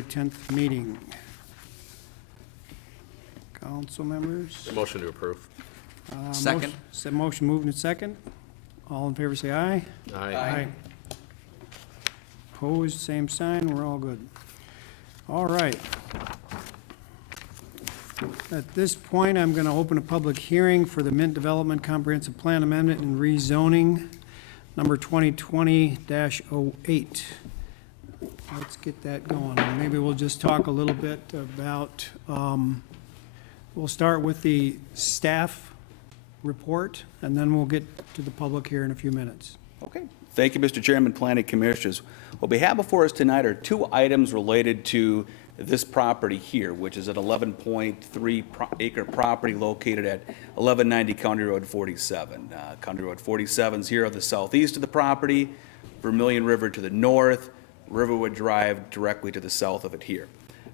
10th meeting. Council members? Motion to approve. Second. Motion moved and second. All in favor say aye. Aye. Opposed, same sign, we're all good. All right. At this point, I'm going to open a public hearing for the Mint Development Comprehensive Plan Amendment and Rezoning, number 2020-08. Let's get that going. Maybe we'll just talk a little bit about, we'll start with the staff report, and then we'll get to the public here in a few minutes. Okay. Thank you, Mr. Chairman, Planning Commissioners. What we have before us tonight are two items related to this property here, which is an 11.3 acre property located at 1190 County Road 47. County Road 47 is here on the southeast of the property, Vermilion River to the north, Riverwood Drive directly to the south of it here.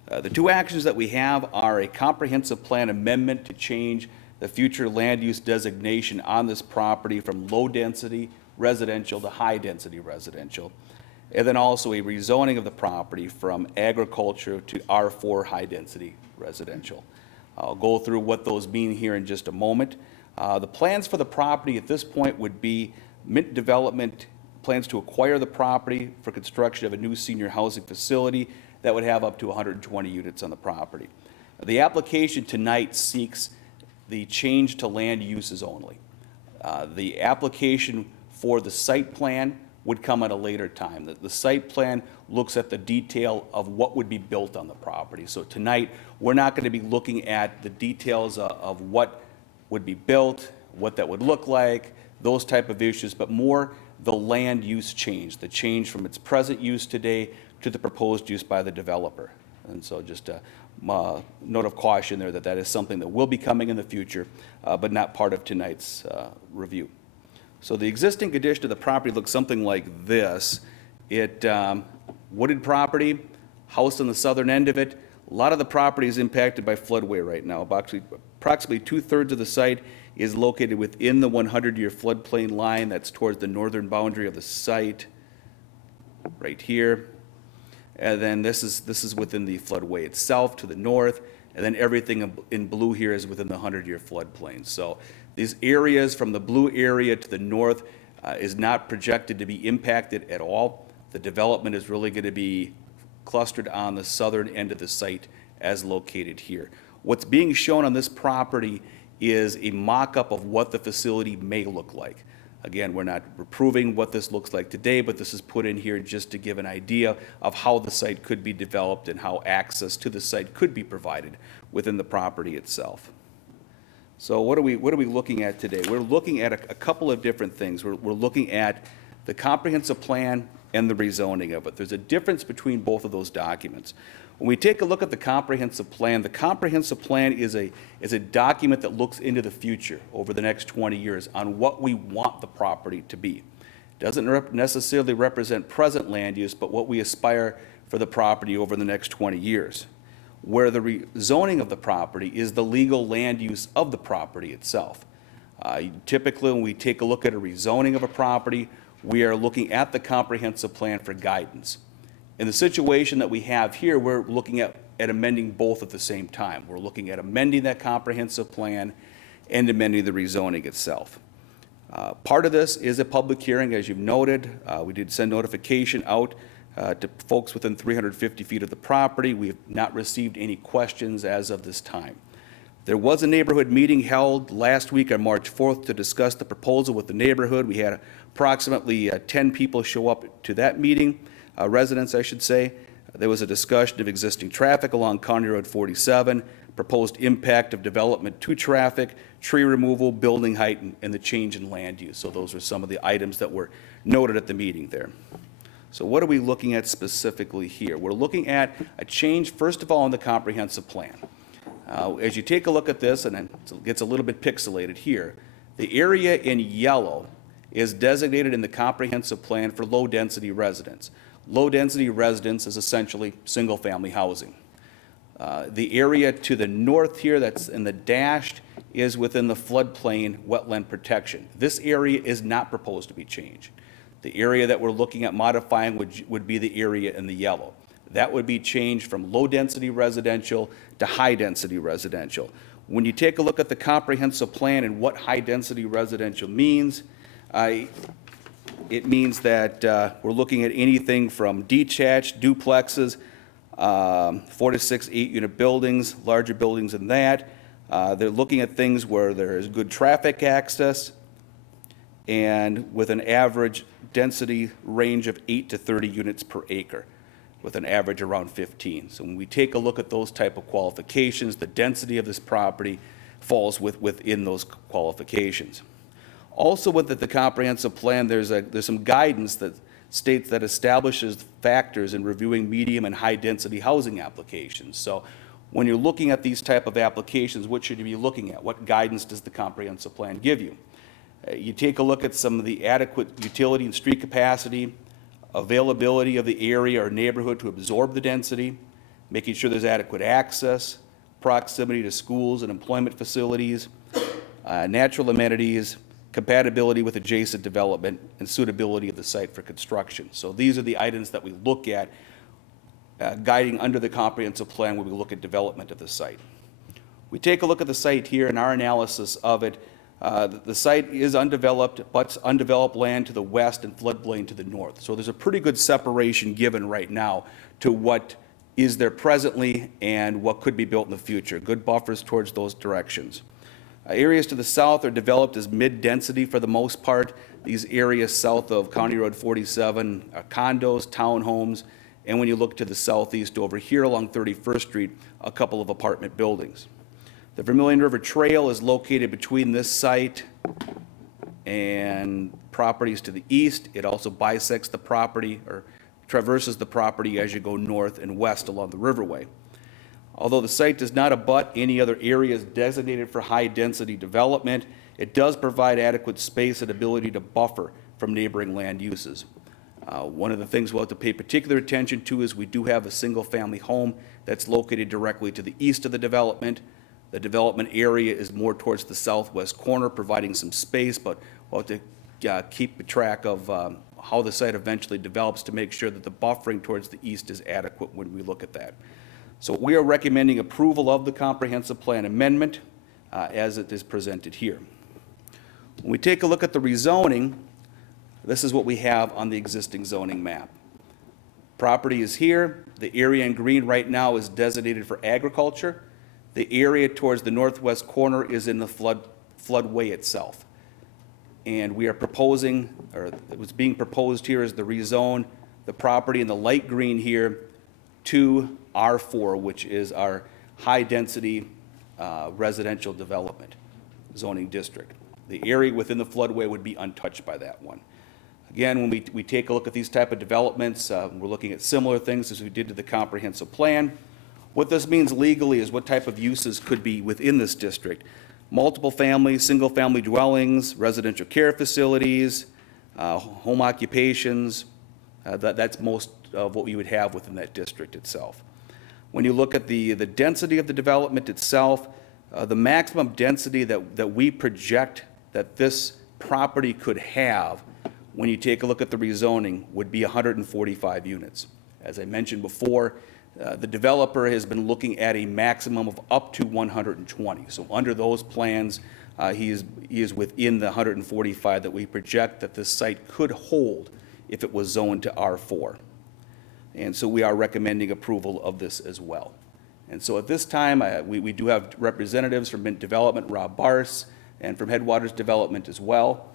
The two actions that we have are a comprehensive plan amendment to change the future land use designation on this property from low-density residential to high-density residential, and then also a rezoning of the property from agriculture to R4 high-density residential. I'll go through what those mean here in just a moment. The plans for the property at this point would be Mint Development plans to acquire the property for construction of a new senior housing facility that would have up to 120 units on the property. The application tonight seeks the change to land uses only. The application for the site plan would come at a later time. The site plan looks at the detail of what would be built on the property. So tonight, we're not going to be looking at the details of what would be built, what that would look like, those type of issues, but more the land use change, the change from its present use today to the proposed use by the developer. And so just a note of caution there that that is something that will be coming in the future, but not part of tonight's review. So the existing condition of the property looks something like this. Wooded property, house on the southern end of it. A lot of the property is impacted by floodway right now. Approximately 2/3 of the site is located within the 100-year floodplain line that's towards the northern boundary of the site, right here. And then this is within the floodway itself to the north, and then everything in blue here is within the 100-year floodplain. So these areas from the blue area to the north is not projected to be impacted at all. The development is really going to be clustered on the southern end of the site as located here. What's being shown on this property is a mock-up of what the facility may look like. Again, we're not proving what this looks like today, but this is put in here just to give an idea of how the site could be developed and how access to the site could be provided within the property itself. So what are we looking at today? We're looking at a couple of different things. We're looking at the comprehensive plan and the rezoning of it. There's a difference between both of those documents. When we take a look at the comprehensive plan is a document that looks into the future over the next 20 years on what we want the property to be. It doesn't necessarily represent present land use, but what we aspire for the property over the next 20 years. Where the rezoning of the property is the legal land use of the property itself. Typically, when we take a look at a rezoning of a property, we are looking at the comprehensive plan for guidance. In the situation that we have here, we're looking at amending both at the same time. We're looking at amending that comprehensive plan and amending the rezoning itself. Part of this is a public hearing, as you've noted. We did send notification out to folks within 350 feet of the property. We have not received any questions as of this time. There was a neighborhood meeting held last week on March 4th to discuss the proposal with the neighborhood. We had approximately 10 people show up to that meeting, residents I should say. There was a discussion of existing traffic along County Road 47, proposed impact of development to traffic, tree removal, building height, and the change in land use. So those are some of the items that were noted at the meeting there. So what are we looking at specifically here? We're looking at a change, first of all, in the comprehensive plan. As you take a look at this, and it gets a little bit pixelated here, the area in yellow is designated in the comprehensive plan for low-density residents. Low-density residence is essentially single-family housing. The area to the north here that's in the dashed is within the floodplain wetland protection. This area is not proposed to be changed. The area that we're looking at modifying would be the area in the yellow. That would be changed from low-density residential to high-density residential. When you take a look at the comprehensive plan and what high-density residential means, it means that we're looking at anything from detached duplexes, 4 to 6 8-unit buildings, larger buildings than that. They're looking at things where there is good traffic access and with an average density range of 8 to 30 units per acre, with an average around 15. So when we take a look at those type of qualifications, the density of this property falls within those qualifications. Also with the comprehensive plan, there's some guidance that states that establishes factors in reviewing medium and high density housing applications. So when you're looking at these type of applications, what should you be looking at? What guidance does the comprehensive plan give you? You take a look at some of the adequate utility and street capacity, availability of the area or neighborhood to absorb the density, making sure there's adequate access, proximity to schools and employment facilities, natural amenities, compatibility with adjacent development, and suitability of the site for construction. So these are the items that we look at guiding under the comprehensive plan when we look at development of the site. We take a look at the site here and our analysis of it. The site is undeveloped, but undeveloped land to the west and floodplain to the north. So there's a pretty good separation given right now to what is there presently and what could be built in the future. Good buffers towards those directions. Areas to the south are developed as mid-density for the most part. These areas south of County Road 47 are condos, townhomes, and when you look to the southeast over here along 31st Street, a couple of apartment buildings. The Vermilion River Trail is located between this site and properties to the east. It also bisects the property or traverses the property as you go north and west along the riverway. Although the site does not abut any other areas designated for high-density development, it does provide adequate space and ability to buffer from neighboring land uses. One of the things we'll have to pay particular attention to is we do have a single-family home that's located directly to the east of the development. The development area is more towards the southwest corner, providing some space, but we'll have to keep track of how the site eventually develops to make sure that the buffering towards the east is adequate when we look at that. So we are recommending approval of the comprehensive plan amendment as it is presented here. When we take a look at the rezoning, this is what we have on the existing zoning map. Property is here. The area in green right now is designated for agriculture. The area towards the northwest corner is in the floodway itself. And we are proposing, or what's being proposed here is to rezone the property in the light green here to R4, which is our high-density residential development zoning district. The area within the floodway would be untouched by that one. Again, when we take a look at these type of developments, we're looking at similar things as we did to the comprehensive plan. What this means legally is what type of uses could be within this district. Multiple family, single family dwellings, residential care facilities, home occupations. That's most of what we would have within that district itself. When you look at the density of the development itself, the maximum density that we project that this property could have when you take a look at the rezoning would be 145 units. As I mentioned before, the developer has been looking at a maximum of up to 120. So under those plans, he is within the 145 that we project that this site could hold if it was zoned to R4. And so we are recommending approval of this as well. And so at this time, we do have representatives from Mint Development, Rob Bars, and from Headwaters Development as well.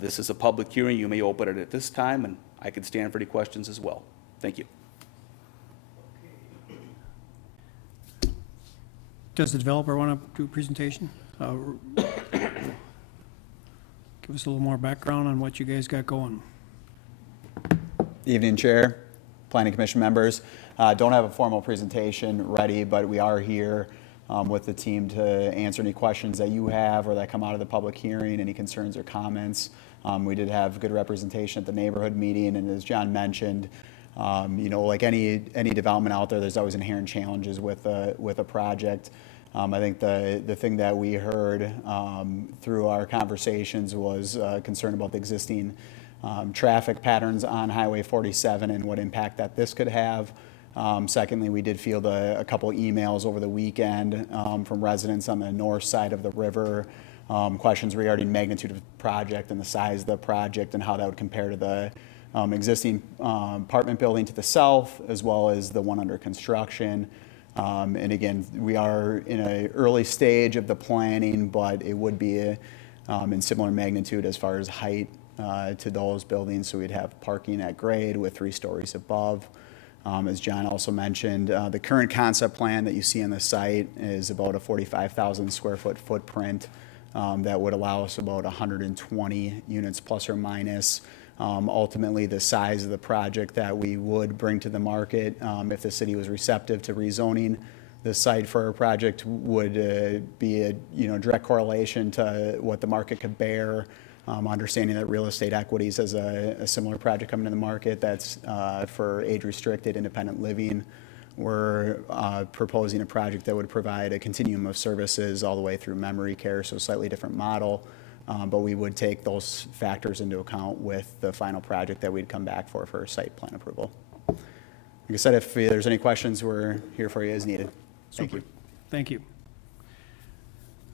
This is a public hearing. You may open it at this time, and I can stand for any questions as well. Thank you. Does the developer want to do a presentation? Give us a little more background on what you guys got going. Evening, Chair, Planning Commission members. Don't have a formal presentation ready, but we are here with the team to answer any questions that you have or that come out of the public hearing, any concerns or comments. We did have good representation at the neighborhood meeting, and as John mentioned, like any development out there, there's always inherent challenges with a project. I think the thing that we heard through our conversations was concern about the existing traffic patterns on Highway 47 and what impact that this could have. Secondly, we did field a couple emails over the weekend from residents on the north side of the river, questions regarding magnitude of the project and the size of the project and how that would compare to the existing apartment building to the south, as well as the one under construction. And again, we are in an early stage of the planning, but it would be in similar magnitude as far as height to those buildings. So we'd have parking at grade with 3 stories above. As John also mentioned, the current concept plan that you see on the site is about a 45,000 square foot footprint that would allow us about 120 units plus or minus. Ultimately, the size of the project that we would bring to the market, if the city was receptive to rezoning the site for a project, would be a direct correlation to what the market could bear. Understanding that Real Estate Equities has a similar project coming to the market that's for age-restricted independent living. We're proposing a project that would provide a continuum of services all the way through memory care, so a slightly different model. But we would take those factors into account with the final project that we'd come back for site plan approval. Like I said, if there's any questions, we're here for you as needed. Thank you. Thank you.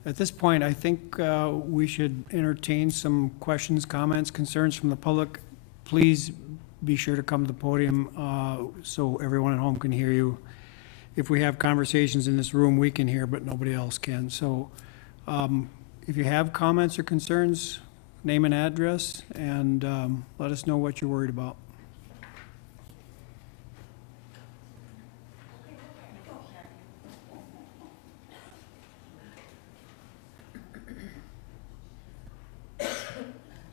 At this point, I think we should entertain some questions, comments, concerns from the public. Please be sure to come to the podium so everyone at home can hear you. If we have conversations in this room, we can hear, but nobody else can. So if you have comments or concerns, name and address, and let us know what you're worried about.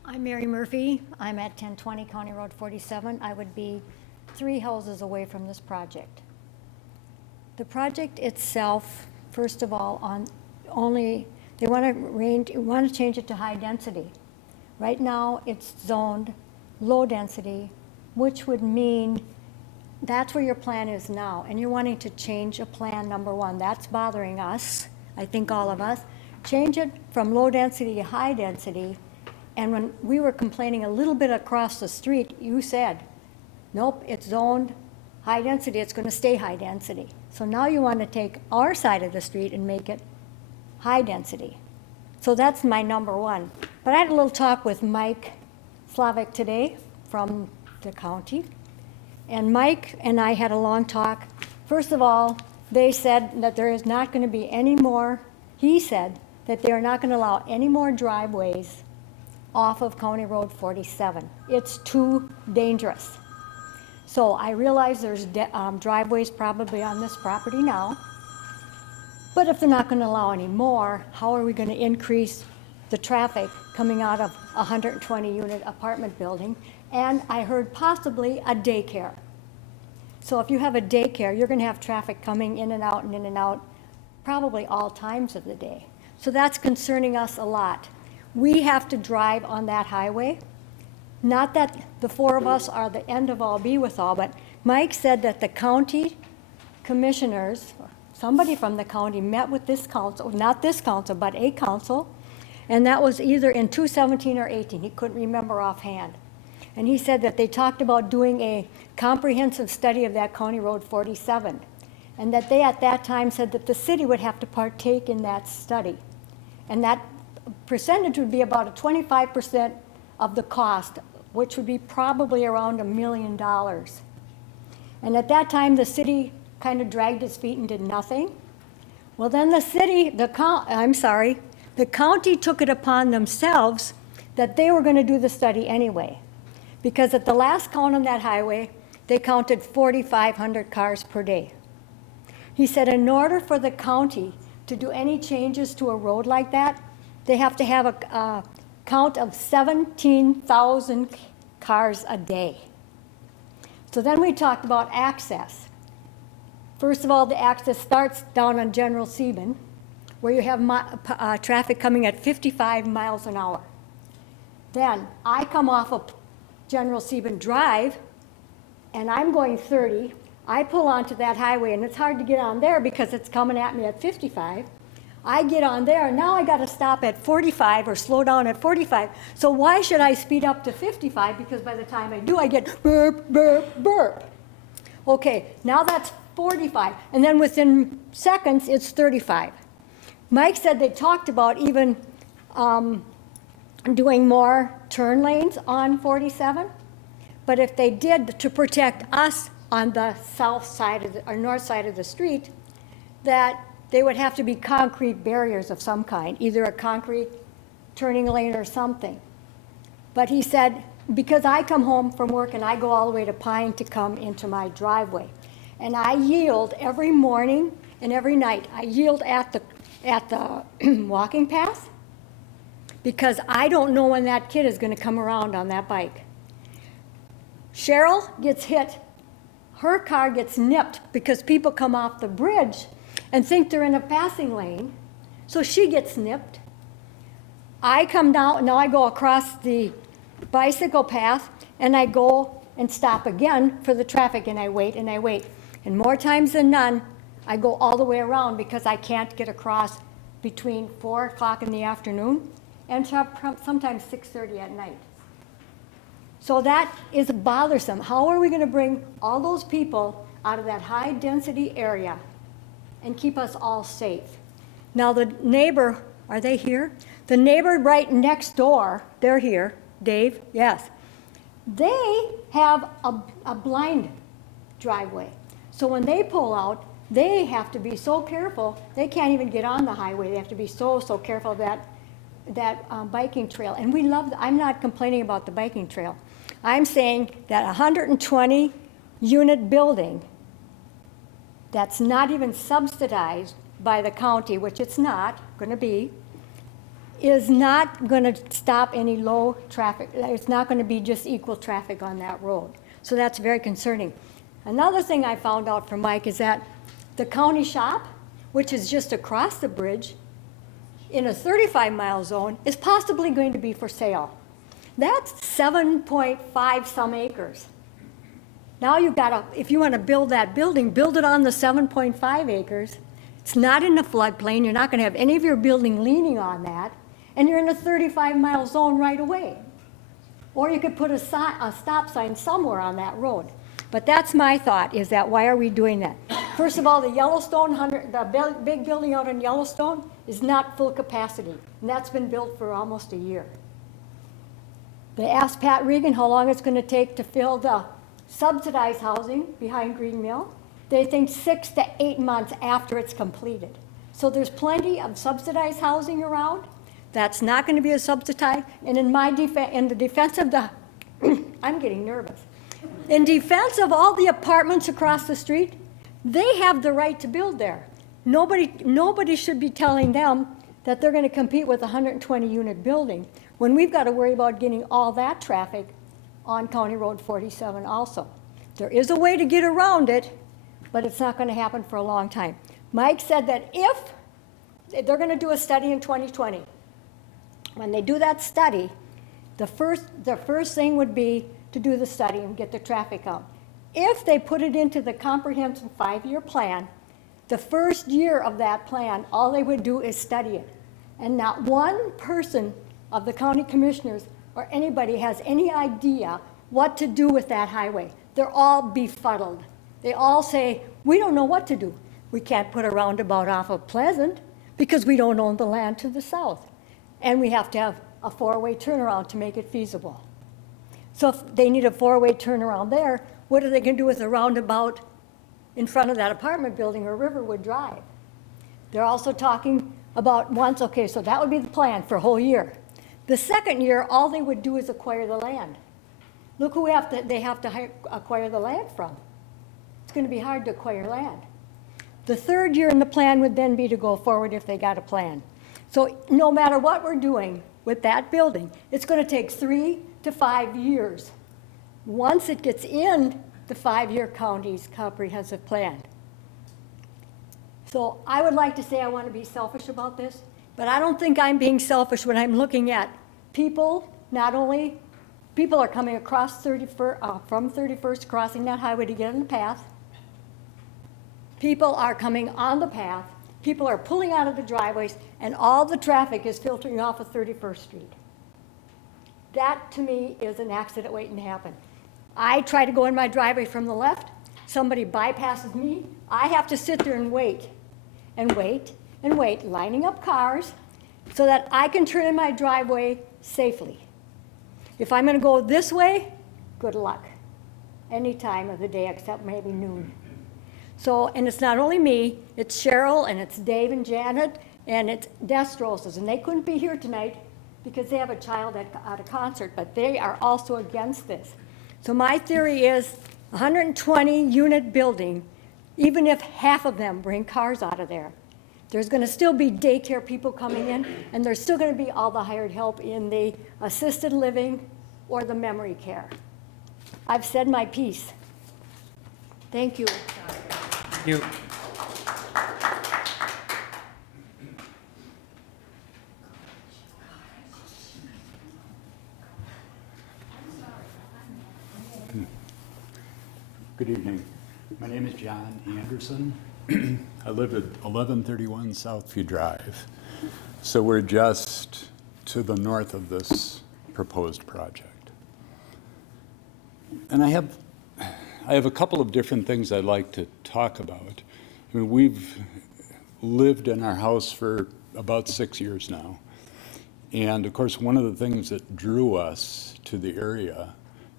I'm Mary Murphy. I'm at 1020 County Road 47. I would be 3 houses away from this project. The project itself, first of all, they want to change it to high density. Right now, it's zoned low density, which would mean that's where your plan is now, and you're wanting to change a plan, number one. That's bothering us, I think all of us. Change it from low density to high density. And when we were complaining a little bit across the street, you said, nope, it's zoned high density, it's going to stay high density. So now you want to take our side of the street and make it high density. So that's my number one. But I had a little talk with Mike Slavic today from the county. And Mike and I had a long talk. First of all, they said that there is not going to be any more, he said that they are not going to allow any more driveways off of County Road 47. It's too dangerous. So I realize there's driveways probably on this property now, but if they're not going to allow any more, how are we going to increase the traffic coming out of a 120-unit apartment building? And I heard possibly a daycare. So if you have a daycare, you're going to have traffic coming in and out probably all times of the day. So that's concerning us a lot. We have to drive on that highway. Not that the 4 of us are the end of all be with all, but Mike said that the county commissioners, somebody from the county met with this council, not this council, but a council, and that was either in 2017 or 18. He couldn't remember offhand. And he said that they talked about doing a comprehensive study of that County Road 47, and that they at that time said that the city would have to partake in that study. And that percentage would be about a 25% of the cost, which would be probably around $1 million. And at that time, the city kind of dragged its feet and did nothing. Well, then the county took it upon themselves that they were going to do the study anyway. Because at the last count on that highway, they counted 4,500 cars per day. He said in order for the county to do any changes to a road like that, they have to have a count of 17,000 cars a day. So then we talked about access. First of all, the access starts down on General Sieben, where you have traffic coming at 55 miles an hour. Then I come off of General Sieben Drive, and I'm going 30. I pull onto that highway, and it's hard to get on there because it's coming at me at 55. I get on there, and now I got to stop at 45 or slow down at 45. So why should I speed up to 55? Because by the time I do, I get burp, burp, burp. Okay, now that's 45, and then within seconds, it's 35. Mike said they talked about even doing more turn lanes on 47, but if they did to protect us on the south side of or north side of the street, that they would have to be concrete barriers of some kind, either a concrete turning lane or something. But he said, because I come home from work and I go all the way to Pine to come into my driveway, and I yield every morning and every night. I yield at the walking path because I don't know when that kid is going to come around on that bike. Cheryl gets hit. Her car gets nipped because people come off the bridge and think they're in a passing lane, so she gets nipped. I come down, now I go across the bicycle path, and I go and stop again for the traffic, and I wait and I wait. And more times than none, I go all the way around because I can't get across between 4 o'clock in the afternoon and sometimes 6:30 at night. So that is bothersome. How are we going to bring all those people out of that high-density area and keep us all safe? Now, the neighbor, are they here? The neighbor right next door, they're here, Dave, yes. They have a blind driveway. So when they pull out, they have to be so careful, they can't even get on the highway. They have to be so careful of that biking trail. And we love, I'm not complaining about the biking trail. I'm saying that 120 unit building that's not even subsidized by the county, which it's not going to be, is not going to stop any low traffic. It's not going to be just equal traffic on that road. So that's very concerning. Another thing I found out from Mike is that the county shop, which is just across the bridge in a 35-mile zone, is possibly going to be for sale. That's 7.5 some acres. Now you've got to, if you want to build that building, build it on the 7.5 acres. It's not in the floodplain. You're not going to have any of your building leaning on that. And you're in a 35-mile zone right away. Or you could put a stop sign somewhere on that road. But that's my thought, is that why are we doing that? First of all, the Yellowstone, the big building out in Yellowstone is not full capacity. And that's been built for almost a year. They asked Pat Regan how long it's going to take to fill the subsidized housing behind Green Mill. They think 6 to 8 months after it's completed. So there's plenty of subsidized housing around. That's not going to be a subsidized. And in the defense of the, I'm getting nervous. In defense of all the apartments across the street, they have the right to build there. Nobody should be telling them that they're going to compete with a 120-unit building when we've got to worry about getting all that traffic on County Road 47 also. There is a way to get around it, but it's not going to happen for a long time. Mike said that if they're going to do a study in 2020, when they do that study, the first thing would be to do the study and get the traffic out. If they put it into the comprehensive 5-year plan, the first year of that plan, all they would do is study it. And not one person of the county commissioners or anybody has any idea what to do with that highway. They're all befuddled. They all say, we don't know what to do. We can't put a roundabout off of Pleasant because we don't own the land to the south. And we have to have a 4-way turnaround to make it feasible. So if they need a 4-way turnaround there, what are they going to do with a roundabout in front of that apartment building or Riverwood Drive? They're also talking about once, okay, so that would be the plan for a whole year. The second year, all they would do is acquire the land. Look who they have to acquire the land from. It's going to be hard to acquire land. The third year in the plan would then be to go forward if they got a plan. So no matter what we're doing with that building, it's going to take 3 to 5 years once it gets in the 5-year county's comprehensive plan. So I would like to say I want to be selfish about this, but I don't think I'm being selfish when I'm looking at people. Not only people are coming across from 31st, crossing that highway to get on the path. People are coming on the path. People are pulling out of the driveways, and all the traffic is filtering off of 31st Street. That, to me, is an accident waiting to happen. I try to go in my driveway from the left. somebody bypasses me, I have to sit there and wait, and wait, and wait, lining up cars so that I can turn in my driveway safely. If I'm gonna go this way, good luck. Any time of the day except maybe noon. So, and it's not only me, it's Cheryl, and it's Dave and Janet, and it's Destroses, and they couldn't be here tonight because they have a child at a concert, but they are also against this. So my theory is 120-unit building, even if half of them bring cars out of there, there's gonna still be daycare people coming in, and there's still gonna be all the hired help in the assisted living or the memory care. I've said my piece. Thank you. Thank you. Good evening. My name is John Anderson. I live at 1131 Southview Drive. So we're just to the north of this proposed project. And I have a couple of different things I'd like to talk about. I mean, we've lived in our house for about 6 years now. And of course, one of the things that drew us to the area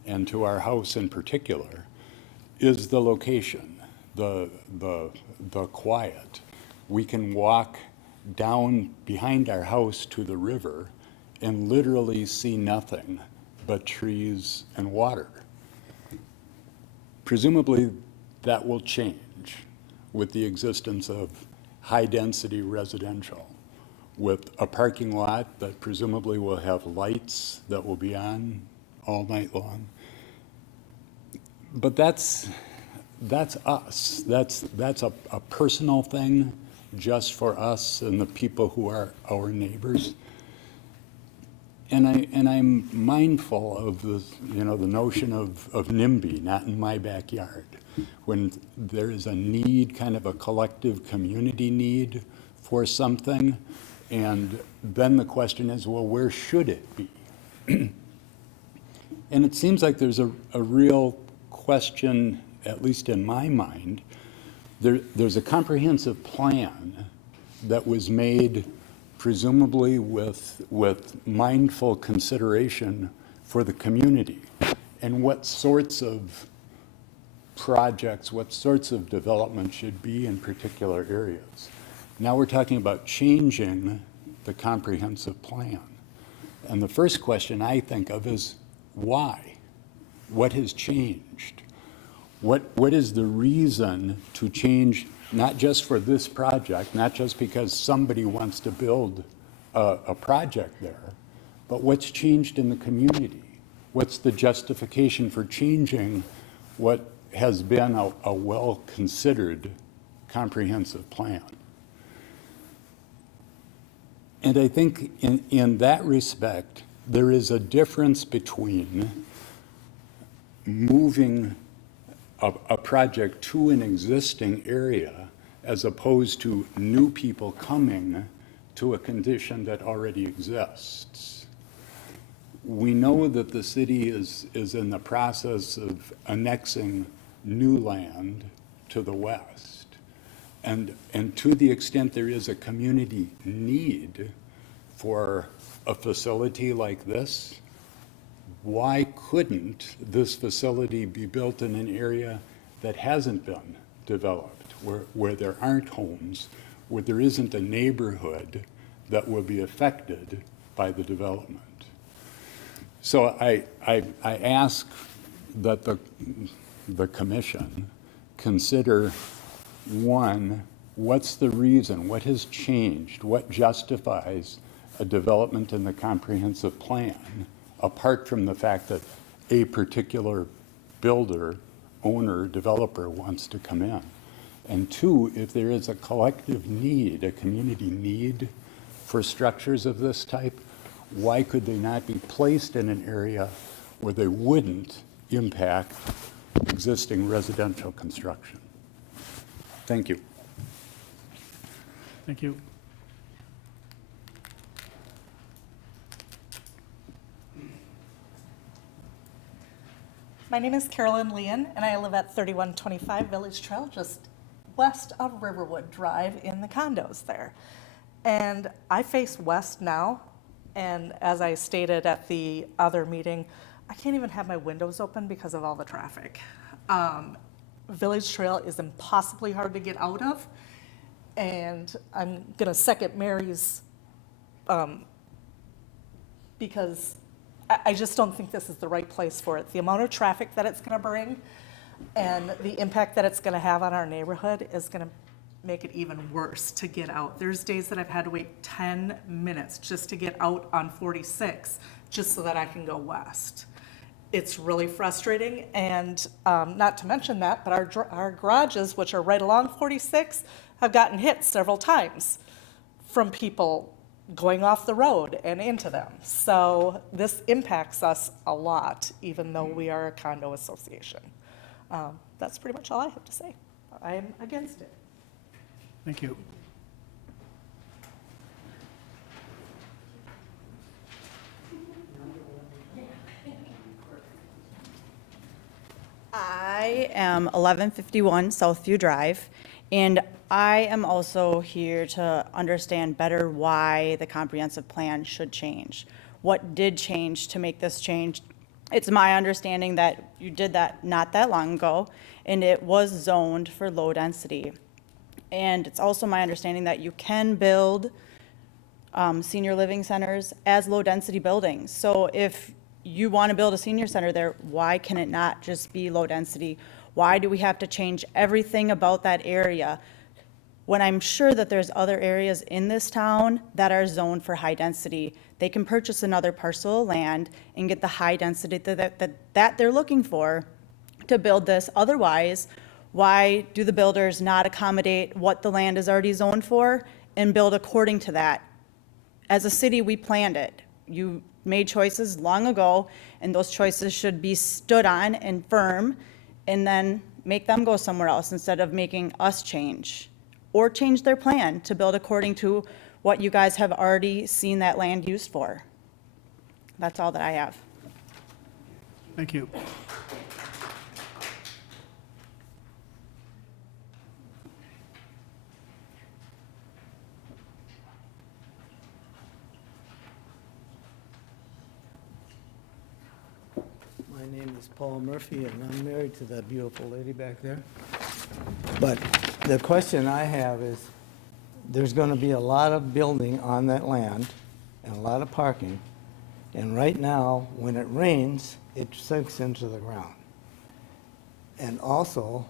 and to our house in particular is the location, the quiet. We can walk down behind our house to the river and literally see nothing but trees and water. Presumably, that will change with the existence of high-density residential, with a parking lot that presumably will have lights that will be on all night long. But that's us. That's a personal thing just for us and the people who are our neighbors. And I'm mindful of the notion of NIMBY, not in my backyard, when there is a need, kind of a collective community need for something, and then the question is, well, where should it be? And it seems like there's a real question, at least in my mind. There's a comprehensive plan that was made presumably with mindful consideration for the community and what sorts of projects, what sorts of development should be in particular areas. Now we're talking about changing the comprehensive plan. And the first question I think of is why? What has changed? What is the reason to change, not just for this project, not just because somebody wants to build a project there, but what's changed in the community? What's the justification for changing what has been a well-considered comprehensive plan? And I think in that respect, there is a difference between moving a project to an existing area as opposed to new people coming to a condition that already exists. We know that the city is in the process of annexing new land to the west. And to the extent there is a community need for a facility like this, why couldn't this facility be built in an area that hasn't been developed, where there aren't homes, where there isn't a neighborhood that will be affected by the development? So I ask that the commission consider, one, what's the reason? What has changed? What justifies a development in the comprehensive plan, apart from the fact that a particular builder, owner, developer wants to come in? And two, if there is a collective need, a community need for structures of this type, why could they not be placed in an area where they wouldn't impact existing residential construction? Thank you. Thank you. My name is Carolyn Leon, and I live at 3125 Village Trail, just west of Riverwood Drive in the condos there. And I face west now, and as I stated at the other meeting, I can't even have my windows open because of all the traffic. Village Trail is impossibly hard to get out of, and I'm gonna second Mary's, because I just don't think this is the right place for it. The amount of traffic that it's gonna bring and the impact that it's gonna have on our neighborhood is gonna make it even worse to get out. There's days that I've had to wait 10 minutes just to get out on 46, just so that I can go west. It's really frustrating, and not to mention that, but our garages, which are right along 46, have gotten hit several times from people going off the road and into them. So this impacts us a lot, even though we are a condo association. That's pretty much all I have to say. I'm against it. Thank you. I am 1151 Southview Drive, and I am also here to understand better why the comprehensive plan should change. What did change to make this change? It's my understanding that you did that not that long ago, and it was zoned for low density. And it's also my understanding that you can build senior living centers as low-density buildings. So if you want to build a senior center there, why can it not just be low density? Why do we have to change everything about that area when I'm sure that there's other areas in this town that are zoned for high density? They can purchase another parcel of land and get the high density that they're looking for to build this. Otherwise, why do the builders not accommodate what the land is already zoned for and build according to that? As a city, we planned it. You made choices long ago, and those choices should be stood on and firm, and then make them go somewhere else instead of making us change, or change their plan to build according to what you guys have already seen that land used for. That's all that I have. Thank you. My name is Paul Murphy, and I'm married to that beautiful lady back there. But the question I have is, there's going to be a lot of building on that land and a lot of parking. And right now, when it rains, it sinks into the ground. And also,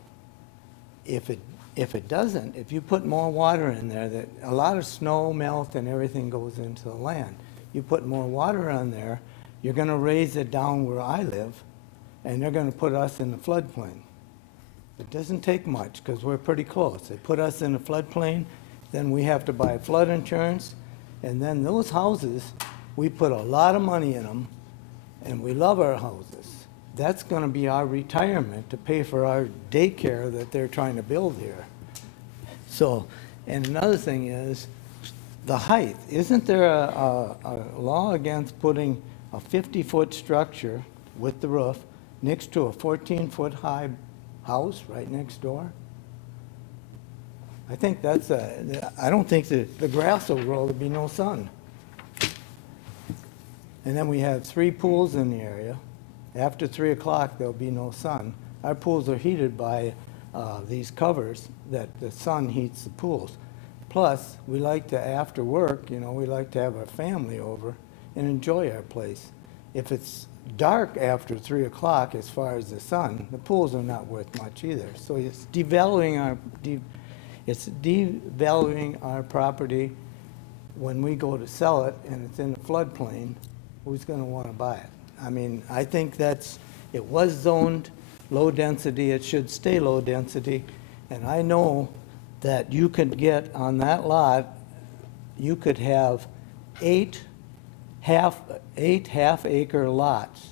if it doesn't, if you put more water in there, that a lot of snow melt and everything goes into the land. You put more water on there, you're going to raise it down where I live, and they're going to put us in the floodplain. It doesn't take much, because we're pretty close. They put us in the floodplain, then we have to buy flood insurance, and then those houses, we put a lot of money in them, and we love our houses. That's going to be our retirement to pay for our daycare that they're trying to build here. So, and another thing is, the height. Isn't there a law against putting a 50-foot structure with the roof next to a 14-foot high house right next door? I think that's I don't think that the grass will grow, there'll be no sun. And then we have 3 pools in the area. After 3 o'clock, there'll be no sun. Our pools are heated by these covers that the sun heats the pools. Plus, we like to, after work, you know, we like to have our family over and enjoy our place. If it's dark after 3 o'clock, as far as the sun, the pools are not worth much either. So it's devaluing our property when we go to sell it and it's in the floodplain. Who's going to want to buy it? I mean, I think it was zoned low density, it should stay low density, and I know that you could get on that lot, you could have 8 half-acre lots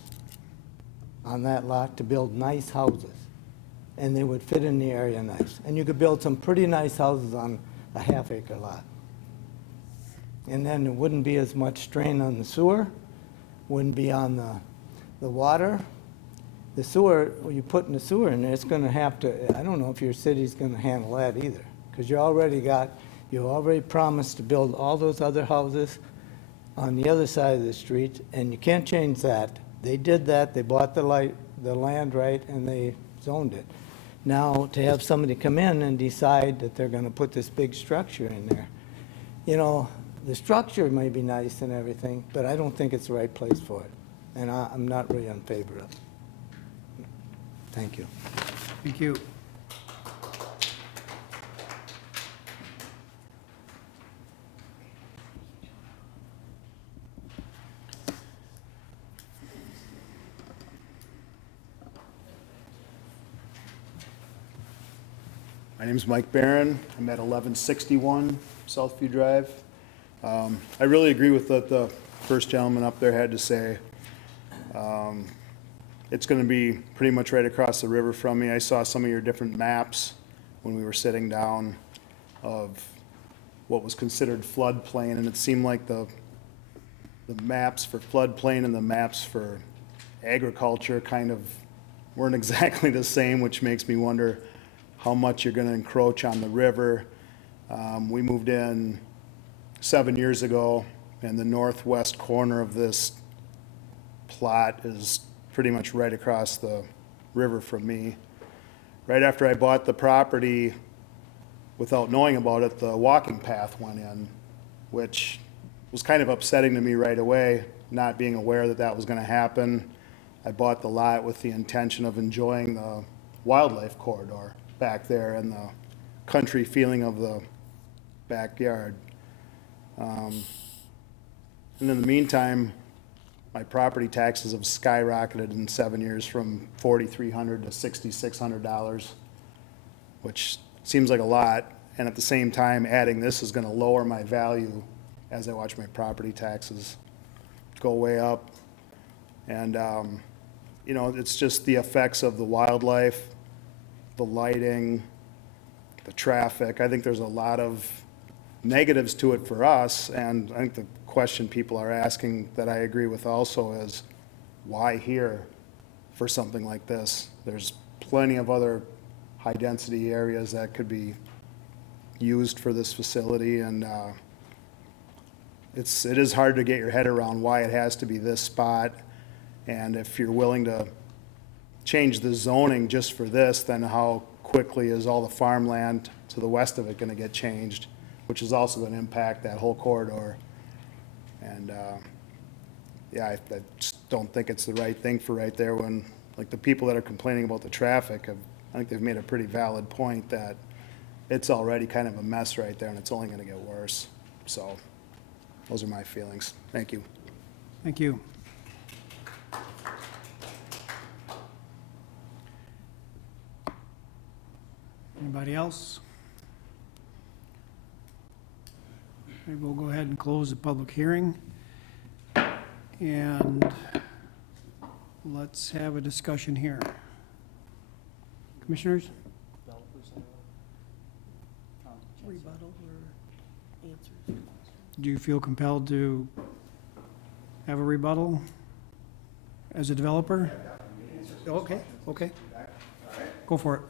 on that lot to build nice houses, and they would fit in the area nice. And you could build some pretty nice houses on a half-acre lot. And then there wouldn't be as much strain on the sewer, wouldn't be on the water, the sewer, when you put in the sewer in there, it's gonna have to, I don't know if your city's gonna handle that either. Because you already promised to build all those other houses on the other side of the street, and you can't change that. They did that, they bought the land right, and they zoned it. Now, to have somebody come in and decide that they're gonna put this big structure in there, you know, the structure may be nice and everything, but I don't think it's the right place for it. And I'm not really in favor of it. Thank you. Thank you. My name's Mike Barron. I'm at 1161 Southview Drive. I really agree with what the first gentleman up there had to say. It's going to be pretty much right across the river from me. I saw some of your different maps when we were sitting down of what was considered floodplain, and it seemed like the maps for floodplain and the maps for agriculture kind of weren't exactly the same, which makes me wonder how much you're going to encroach on the river. We moved in 7 years ago, and the northwest corner of this plot is pretty much right across the river from me. Right after I bought the property, without knowing about it, the walking path went in, which was kind of upsetting to me right away, not being aware that that was going to happen. I bought the lot with the intention of enjoying the wildlife corridor back there and the country feeling of the backyard. And in the meantime, my property taxes have skyrocketed in 7 years from $4,300 to $6,600, which seems like a lot. And at the same time, adding this is going to lower my value as I watch my property taxes go way up. And, you know, it's just the effects of the wildlife, the lighting, the traffic. I think there's a lot of negatives to it for us, and I think the question people are asking that I agree with also is, why here for something like this? There's plenty of other high-density areas that could be used for this facility, and it is hard to get your head around why it has to be this spot, and if you're willing to change the zoning just for this, then how quickly is all the farmland to the west of it going to get changed, which is also going to impact that whole corridor. And yeah, I just don't think it's the right thing for right there when, like, the people that are complaining about the traffic, I think they've made a pretty valid point that it's already kind of a mess right there and it's only going to get worse. So those are my feelings. Thank you. Thank you. Anybody else? Maybe we'll go ahead and close the public hearing. And let's have a discussion here. Commissioners? Do you feel compelled to have a rebuttal as a developer? Okay, okay. Go for it.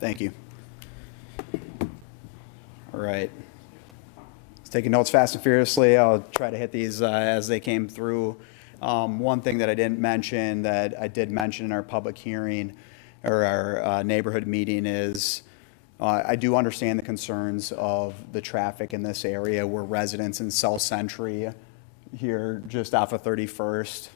Thank you. All right. Taking notes fast and furiously. I'll try to hit these as they came through. One thing that I didn't mention that I did mention in our public hearing or our neighborhood meeting is I do understand the concerns of the traffic in this area. We're residents in South Century here just off of 31st,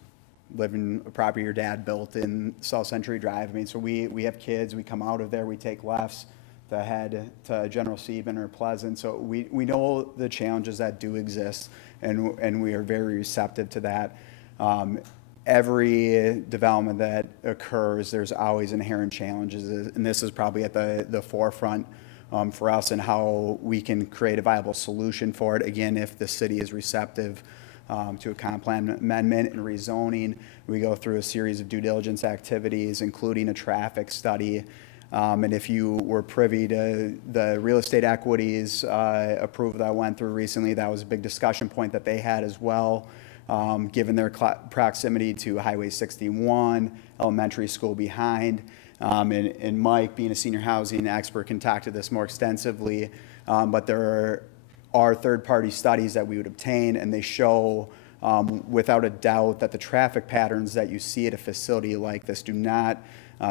living a property your dad built in South Century Drive. I mean, so we have kids, we come out of there, we take lefts to head to General Sieben or Pleasant. So we know the challenges that do exist, and we are very receptive to that. Every development that occurs, there's always inherent challenges, and this is probably at the forefront for us and how we can create a viable solution for it. Again, if the city is receptive to a comp plan amendment and rezoning, we go through a series of due diligence activities, including a traffic study. And if you were privy to the real estate equities approval that went through recently, that was a big discussion point that they had as well. given their proximity to Highway 61, elementary school behind. And Mike, being a senior housing expert, can talk to this more extensively. But there are third-party studies that we would obtain, and they show without a doubt that the traffic patterns that you see at a facility like this do not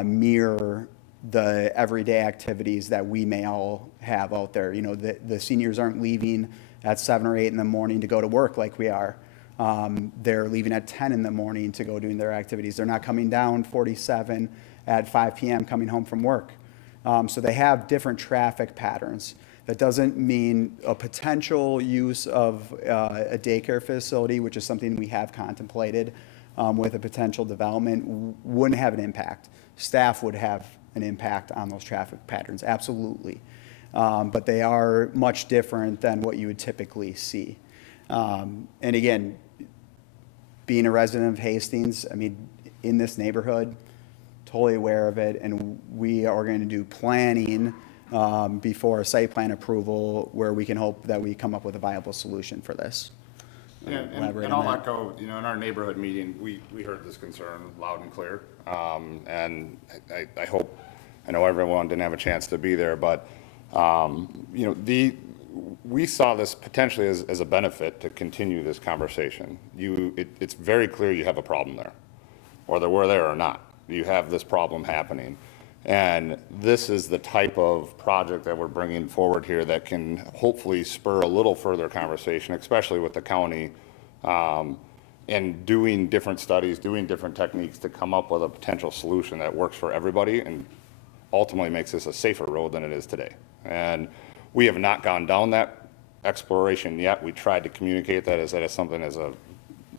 mirror the everyday activities that we may all have out there. You know, the seniors aren't leaving at 7 or 8 in the morning to go to work like we are. They're leaving at 10 in the morning to go doing their activities. They're not coming down 47 at 5 p.m. coming home from work. So they have different traffic patterns. That doesn't mean a potential use of a daycare facility, which is something we have contemplated with a potential development, wouldn't have an impact. Staff would have an impact on those traffic patterns, absolutely. But they are much different than what you would typically see. And again, being a resident of Hastings, I mean, in this neighborhood, totally aware of it, and we are going to do planning before a site plan approval where we can hope that we come up with a viable solution for this. Yeah, Elaborate and on I'll that. echo, you know, in our neighborhood meeting, we heard this concern loud and clear. And I hope, I know everyone didn't have a chance to be there, but, you know, we saw this potentially as a benefit to continue this conversation. It's very clear you have a problem there, whether we're there or not. You have this problem happening. And this is the type of project that we're bringing forward here that can hopefully spur a little further conversation, especially with the county, and doing different studies, doing different techniques to come up with a potential solution that works for everybody and ultimately makes this a safer road than it is today. And we have not gone down that exploration yet. We tried to communicate that as something as a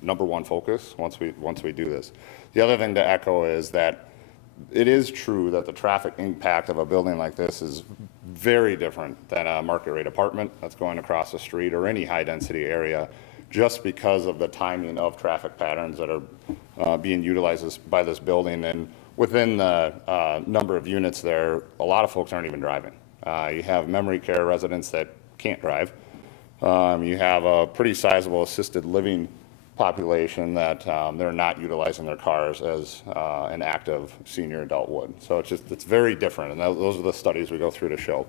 number one focus once we do this. The other thing to echo is that it is true that the traffic impact of a building like this is very different than a market rate apartment that's going across the street or any high density area, just because of the timing of traffic patterns that are being utilized by this building. And within the number of units there, a lot of folks aren't even driving. You have memory care residents that can't drive. You have a pretty sizable assisted living population that they're not utilizing their cars as an active senior adult would. So it's very different, and those are the studies we go through to show.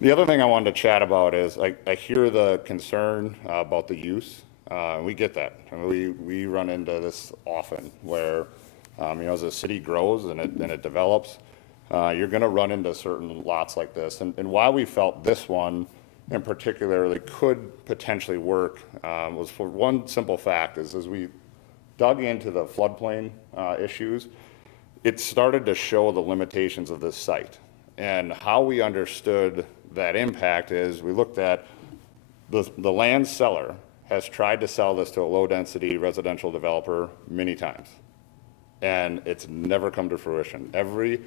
The other thing I wanted to chat about is I hear the concern about the use. We get that. I mean, we run into this often where, you know, as a city grows and it develops, you're going to run into certain lots like this. And why we felt this one in particular that could potentially work was for one simple fact is as we dug into the floodplain issues, it started to show the limitations of this site. And how we understood that impact is we looked at the land seller has tried to sell this to a low-density residential developer many times, and it's never come to fruition. Every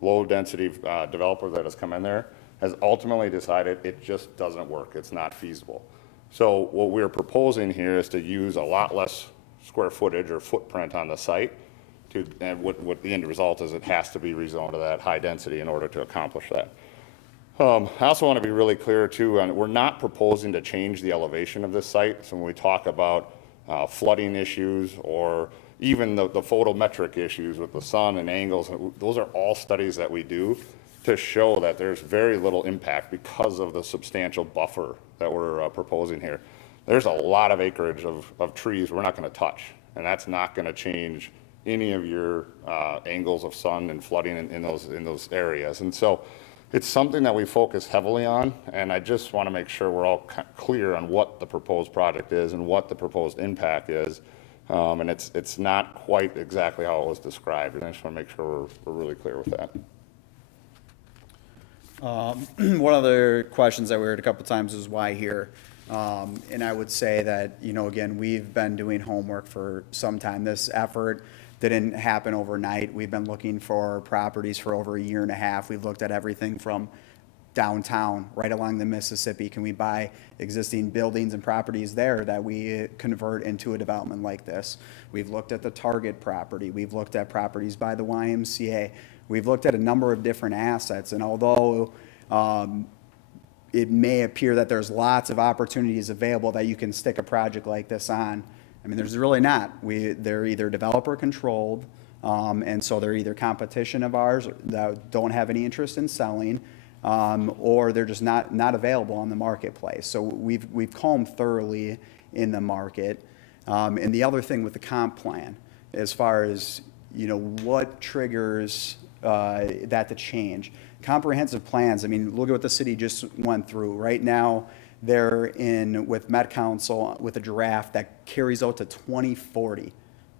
low-density developer that has come in there has ultimately decided it just doesn't work. It's not feasible. So what we're proposing here is to use a lot less square footage or footprint on the site and what the end result is it has to be rezoned to that high density in order to accomplish that. I also want to be really clear too, and we're not proposing to change the elevation of this site. So when we talk about flooding issues or even the photometric issues with the sun and angles, those are all studies that we do to show that there's very little impact because of the substantial buffer that we're proposing here. There's a lot of acreage of trees we're not going to touch, and that's not going to change any of your angles of sun and flooding in those areas. And so it's something that we focus heavily on, and I just want to make sure we're all clear on what the proposed project is and what the proposed impact is. And it's not quite exactly how it was described, and I just want to make sure we're really clear with that. One of the questions that we heard a couple times is why here? And I would say that, you know, again, we've been doing homework for some time. This effort didn't happen overnight. We've been looking for properties for over a year and a half. We've looked at everything from downtown, right along the Mississippi. Can we buy existing buildings and properties there that we convert into a development like this? We've looked at the Target property. We've looked at properties by the YMCA. We've looked at a number of different assets, and although it may appear that there's lots of opportunities available that you can stick a project like this on, I mean, there's really not. They're either developer controlled, and so they're either competition of ours that don't have any interest in selling, or they're just not available on the marketplace. So we've combed thoroughly in the market. And the other thing with the comp plan, as far as, what triggers that to change. Comprehensive plans, I mean, look at what the city just went through. Right now, they're in with Met Council with a draft that carries out to 2040.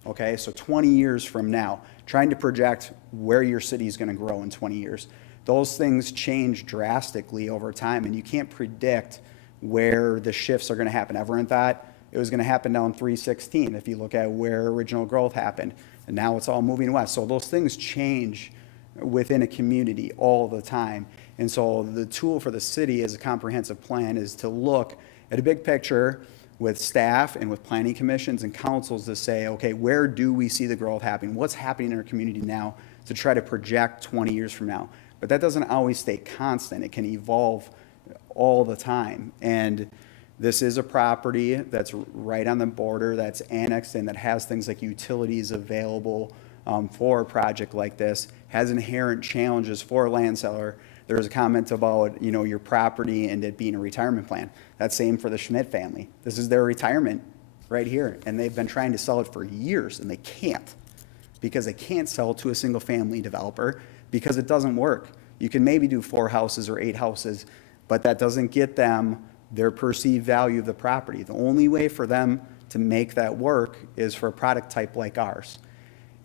Okay, so 20 years from now, trying to project where your city is going to grow in 20 years. Those things change drastically over time, and you can't predict where the shifts are going to happen. Everyone thought it was going to happen down 316 if you look at where original growth happened, and now it's all moving west. So those things change within a community all the time. And so the tool for the city as a comprehensive plan is to look at a big picture with staff and with planning commissions and councils to say, okay, where do we see the growth happening? What's happening in our community now to try to project 20 years from now? But that doesn't always stay constant. It can evolve all the time. And this is a property that's right on the border, that's annexed in, that has things like utilities available for a project like this, has inherent challenges for a land seller. There was a comment about, your property and it being a retirement plan. That's same for the Schmidt family. This is their retirement right here, and they've been trying to sell it for years, and they can't, because they can't sell to a single family developer because it doesn't work. You can maybe do 4 houses or 8 houses, but that doesn't get them their perceived value of the property. The only way for them to make that work is for a product type like ours.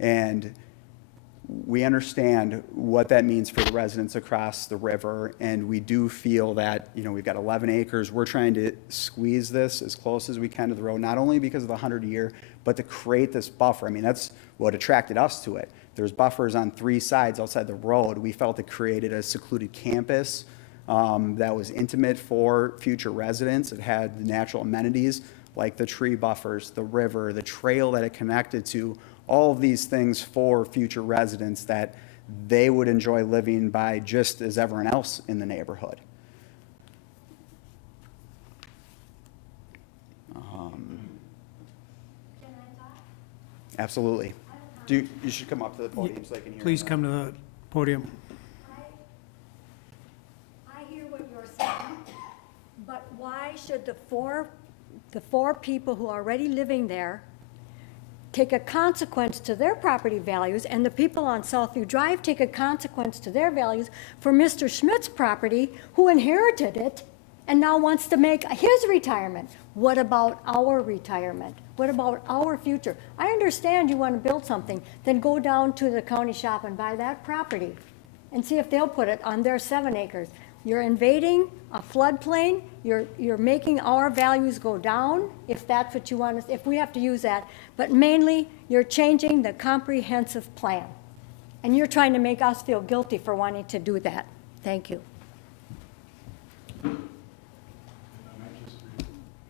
And we understand what that means for the residents across the river, and we do feel that, we've got 11 acres. We're trying to squeeze this as close as we can to the road, not only because of the 100-year, but to create this buffer. I mean, that's what attracted us to it. There's buffers on 3 sides outside the road. We felt it created a secluded campus that was intimate for future residents. It had the natural amenities like the tree buffers, the river, the trail that it connected to, all of these things for future residents that they would enjoy living by just as everyone else in the neighborhood. Absolutely. You should come up to the podium so they can hear. Please come to the podium. I hear what you're saying, but why should the four people who are already living there take a consequence to their property values, and the people on Southview Drive take a consequence to their values for Mr. Schmidt's property, who inherited it and now wants to make his retirement? What about our retirement? What about our future? I understand you want to build something, then go down to the county shop and buy that property and see if they'll put it on their 7 acres. You're invading a floodplain, you're making our values go down, if that's what you want us, if we have to use that. But mainly, you're changing the comprehensive plan. And you're trying to make us feel guilty for wanting to do that. Thank you.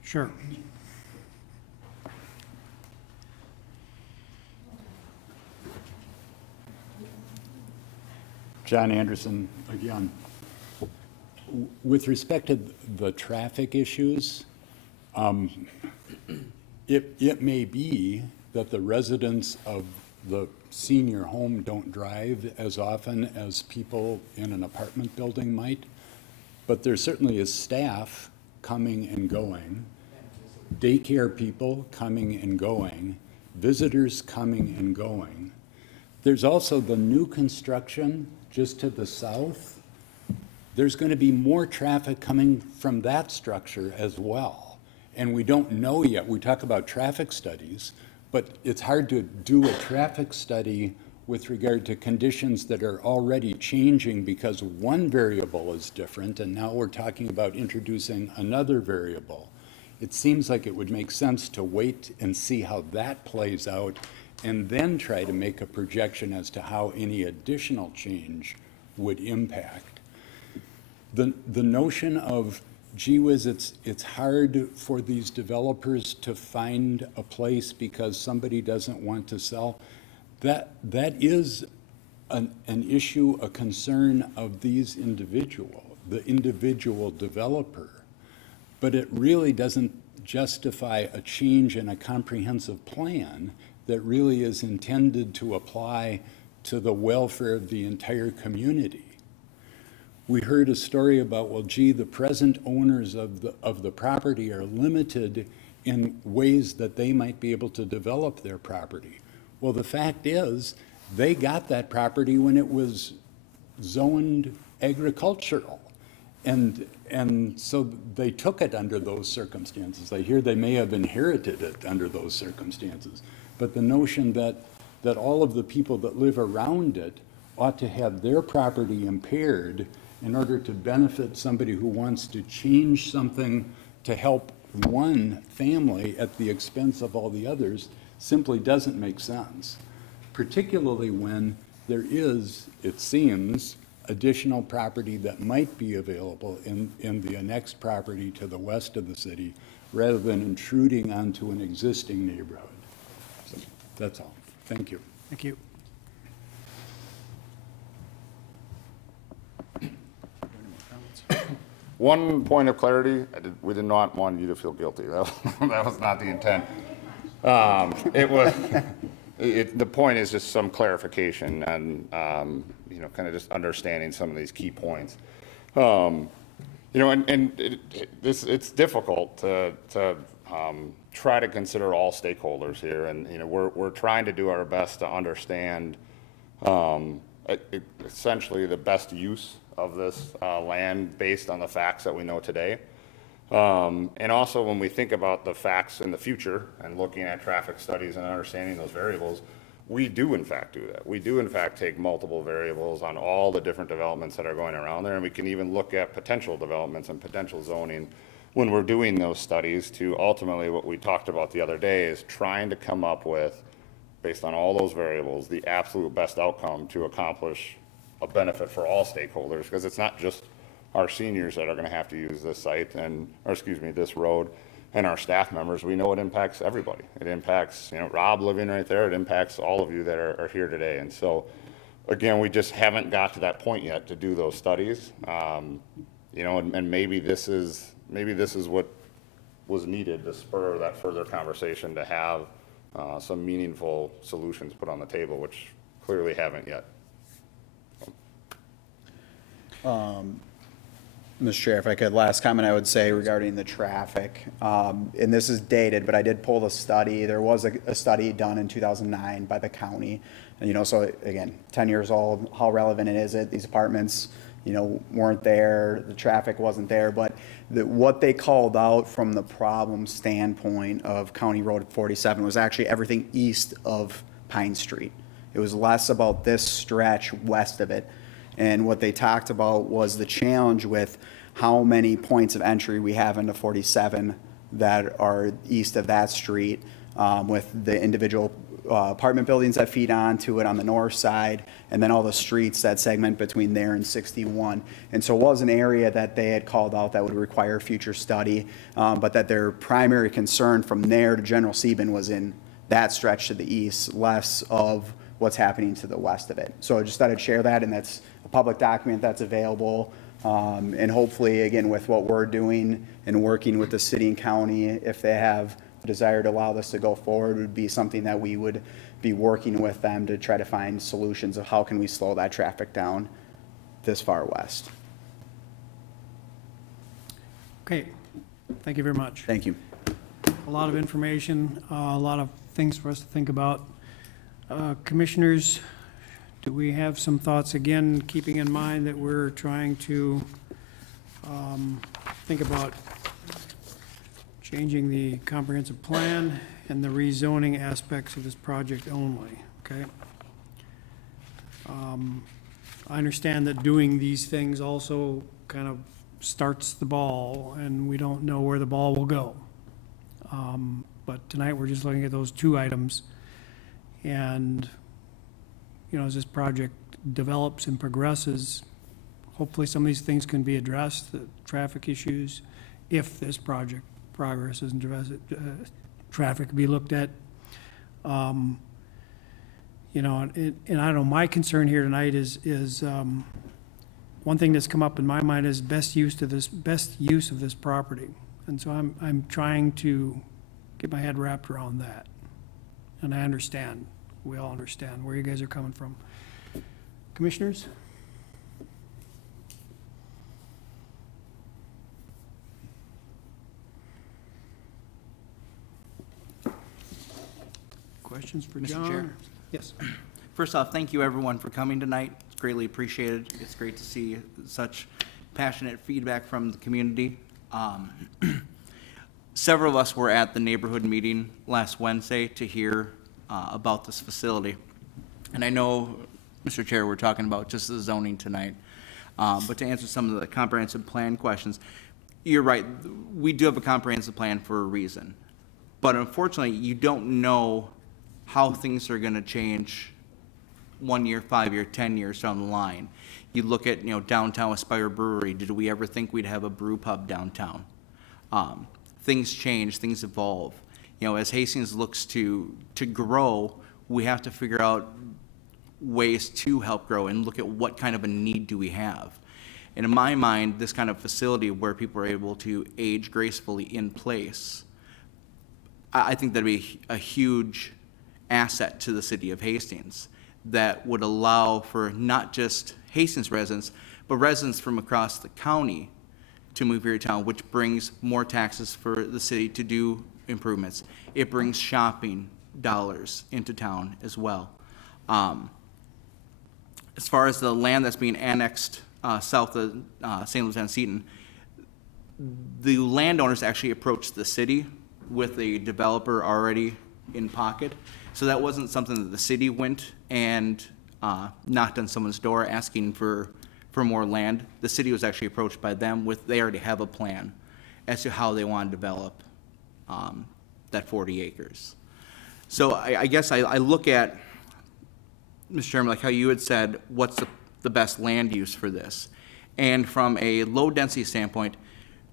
Sure. John Anderson again. With respect to the traffic issues, it may be that the residents of the senior home don't drive as often as people in an apartment building might, but there certainly is staff coming and going, daycare people coming and going, visitors coming and going. There's also the new construction just to the south. There's going to be more traffic coming from that structure as well. And we don't know yet. We talk about traffic studies, but it's hard to do a traffic study with regard to conditions that are already changing because one variable is different, and now we're talking about introducing another variable. It seems like it would make sense to wait and see how that plays out and then try to make a projection as to how any additional change would impact. The notion of, gee whiz, it's hard for these developers to find a place because somebody doesn't want to sell, that is an issue, a concern of these the individual developer. But it really doesn't justify a change in a comprehensive plan that really is intended to apply to the welfare of the entire community. We heard a story about, well, gee, the present owners of the property are limited in ways that they might be able to develop their property. Well, the fact is, they got that property when it was zoned agricultural. And so they took it under those circumstances. I hear they may have inherited it under those circumstances. But the notion that all of the people that live around it ought to have their property impaired in order to benefit somebody who wants to change something to help one family at the expense of all the others simply doesn't make sense, particularly when there is, it seems, additional property that might be available in the annexed property to the west of the city rather than intruding onto an existing neighborhood. So that's all. Thank you. Thank you. One point of clarity, we did not want you to feel guilty. That was not the intent. The point is just some clarification and, kind of just understanding some of these key points. It's difficult to try to consider all stakeholders here. And, we're trying to do our best to understand essentially the best use of this land based on the facts that we know today. And also when we think about the facts in the future and looking at traffic studies and understanding those variables, we do in fact do that. We do in fact take multiple variables on all the different developments that are going around there, and we can even look at potential developments and potential zoning when we're doing those studies to ultimately what we talked about the other day is trying to come up with, based on all those variables, the absolute best outcome to accomplish a benefit for all stakeholders, because it's not just our seniors that are going to have to use this site this road, and our staff members. We know it impacts everybody. It impacts, Rob living right there. It impacts all of you that are here today. And so, again, we just haven't got to that point yet to do those studies. And maybe this is what was needed to spur that further conversation to have some meaningful solutions put on the table, which clearly haven't yet. Mr. Chair, if I could, last comment I would say regarding the traffic, and this is dated, but I did pull the study. There was a study done in 2009 by the county, and, so again, 10 years old, how relevant is it? These apartments, weren't there, the traffic wasn't there, but what they called out from the problem standpoint of County Road 47 was actually everything east of Pine Street. It was less about this stretch west of it. And what they talked about was the challenge with how many points of entry we have into 47 that are east of that street, with the individual apartment buildings that feed onto it on the north side, and then all the streets that segment between there and 61. And so it was an area that they had called out that would require future study, but that their primary concern from there to General Sieben was in that stretch to the east, less of what's happening to the west of it. So I just thought I'd share that, and that's a public document that's available. And hopefully, again, with what we're doing and working with the city and county, if they have a desire to allow this to go forward, would be something that we would be working with them to try to find solutions of how can we slow that traffic down this far west. Okay, thank you very much. Thank you. A lot of information, a lot of things for us to think about. Commissioners, do we have some thoughts, again, keeping in mind that we're trying to think about changing the comprehensive plan and the rezoning aspects of this project only, okay? I understand that doing these things also kind of starts the ball, and we don't know where the ball will go. But tonight, we're just looking at those two items. And, as this project develops and progresses, hopefully some of these things can be addressed, the traffic issues, if this project progresses and traffic be looked at. And I don't know, my concern here tonight is one thing that's come up in my mind is best use of this property. And so I'm trying to get my head wrapped around that. And I understand, we all understand where you guys are coming from. Commissioners? Questions for Mr. John? Chair? Yes. First off, thank you everyone for coming tonight. It's greatly appreciated. It's great to see such passionate feedback from the community. Several of us were at the neighborhood meeting last Wednesday to hear about this facility. And I know, Mr. Chair, we're talking about just the zoning tonight. But to answer some of the comprehensive plan questions, you're right, we do have a comprehensive plan for a reason. But unfortunately, you don't know how things are gonna change 1 year, 5 year, 10 years down the line. You look at, downtown Aspire Brewery, did we ever think we'd have a brew pub downtown? Things change, things evolve. As Hastings looks to grow, we have to figure out ways to help grow and look at what kind of a need do we have. And in my mind, this kind of facility where people are able to age gracefully in place, I think that'd be a huge asset to the city of Hastings that would allow for not just Hastings residents, but residents from across the county to move here to town, which brings more taxes for the city to do improvements. It brings shopping dollars into town as well. As far as the land that's being annexed south of St. Louis and Seton, the landowners actually approached the city with a developer already in pocket. So that wasn't something that the city went and knocked on someone's door asking for more land. The city was actually approached by them they already have a plan as to how they want to develop that 40 acres. So I guess I look at, Mr. Chairman, like how you had said, what's the best land use for this? And from a low density standpoint,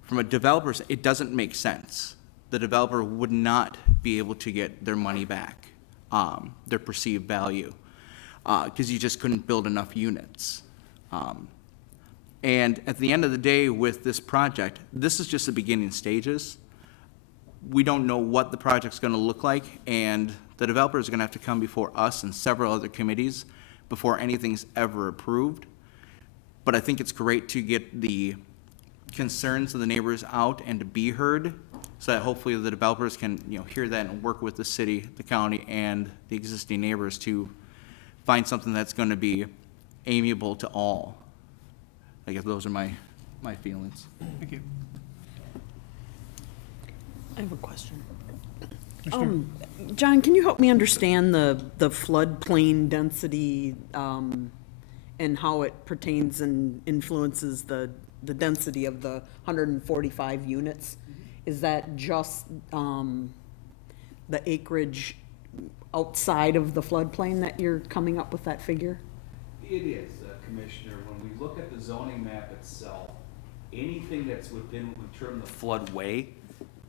from a developer's, it doesn't make sense. The developer would not be able to get their money back, their perceived value, because you just couldn't build enough units. And at the end of the day with this project, this is just the beginning stages. We don't know what the project's gonna look like, and the developer is gonna have to come before us and several other committees before anything's ever approved. But I think it's great to get the concerns of the neighbors out and to be heard, so that hopefully the developers can, hear that and work with the city, the county, and the existing neighbors to find something that's gonna be amiable to all. I guess those are my feelings. Thank you. I have a question. John, can you help me understand the floodplain density and how it pertains and influences the density of the 145 units? Is that just the acreage outside of the floodplain that you're coming up with that figure? It is, Commissioner. When we look at the zoning map itself, anything that's within what we term the floodway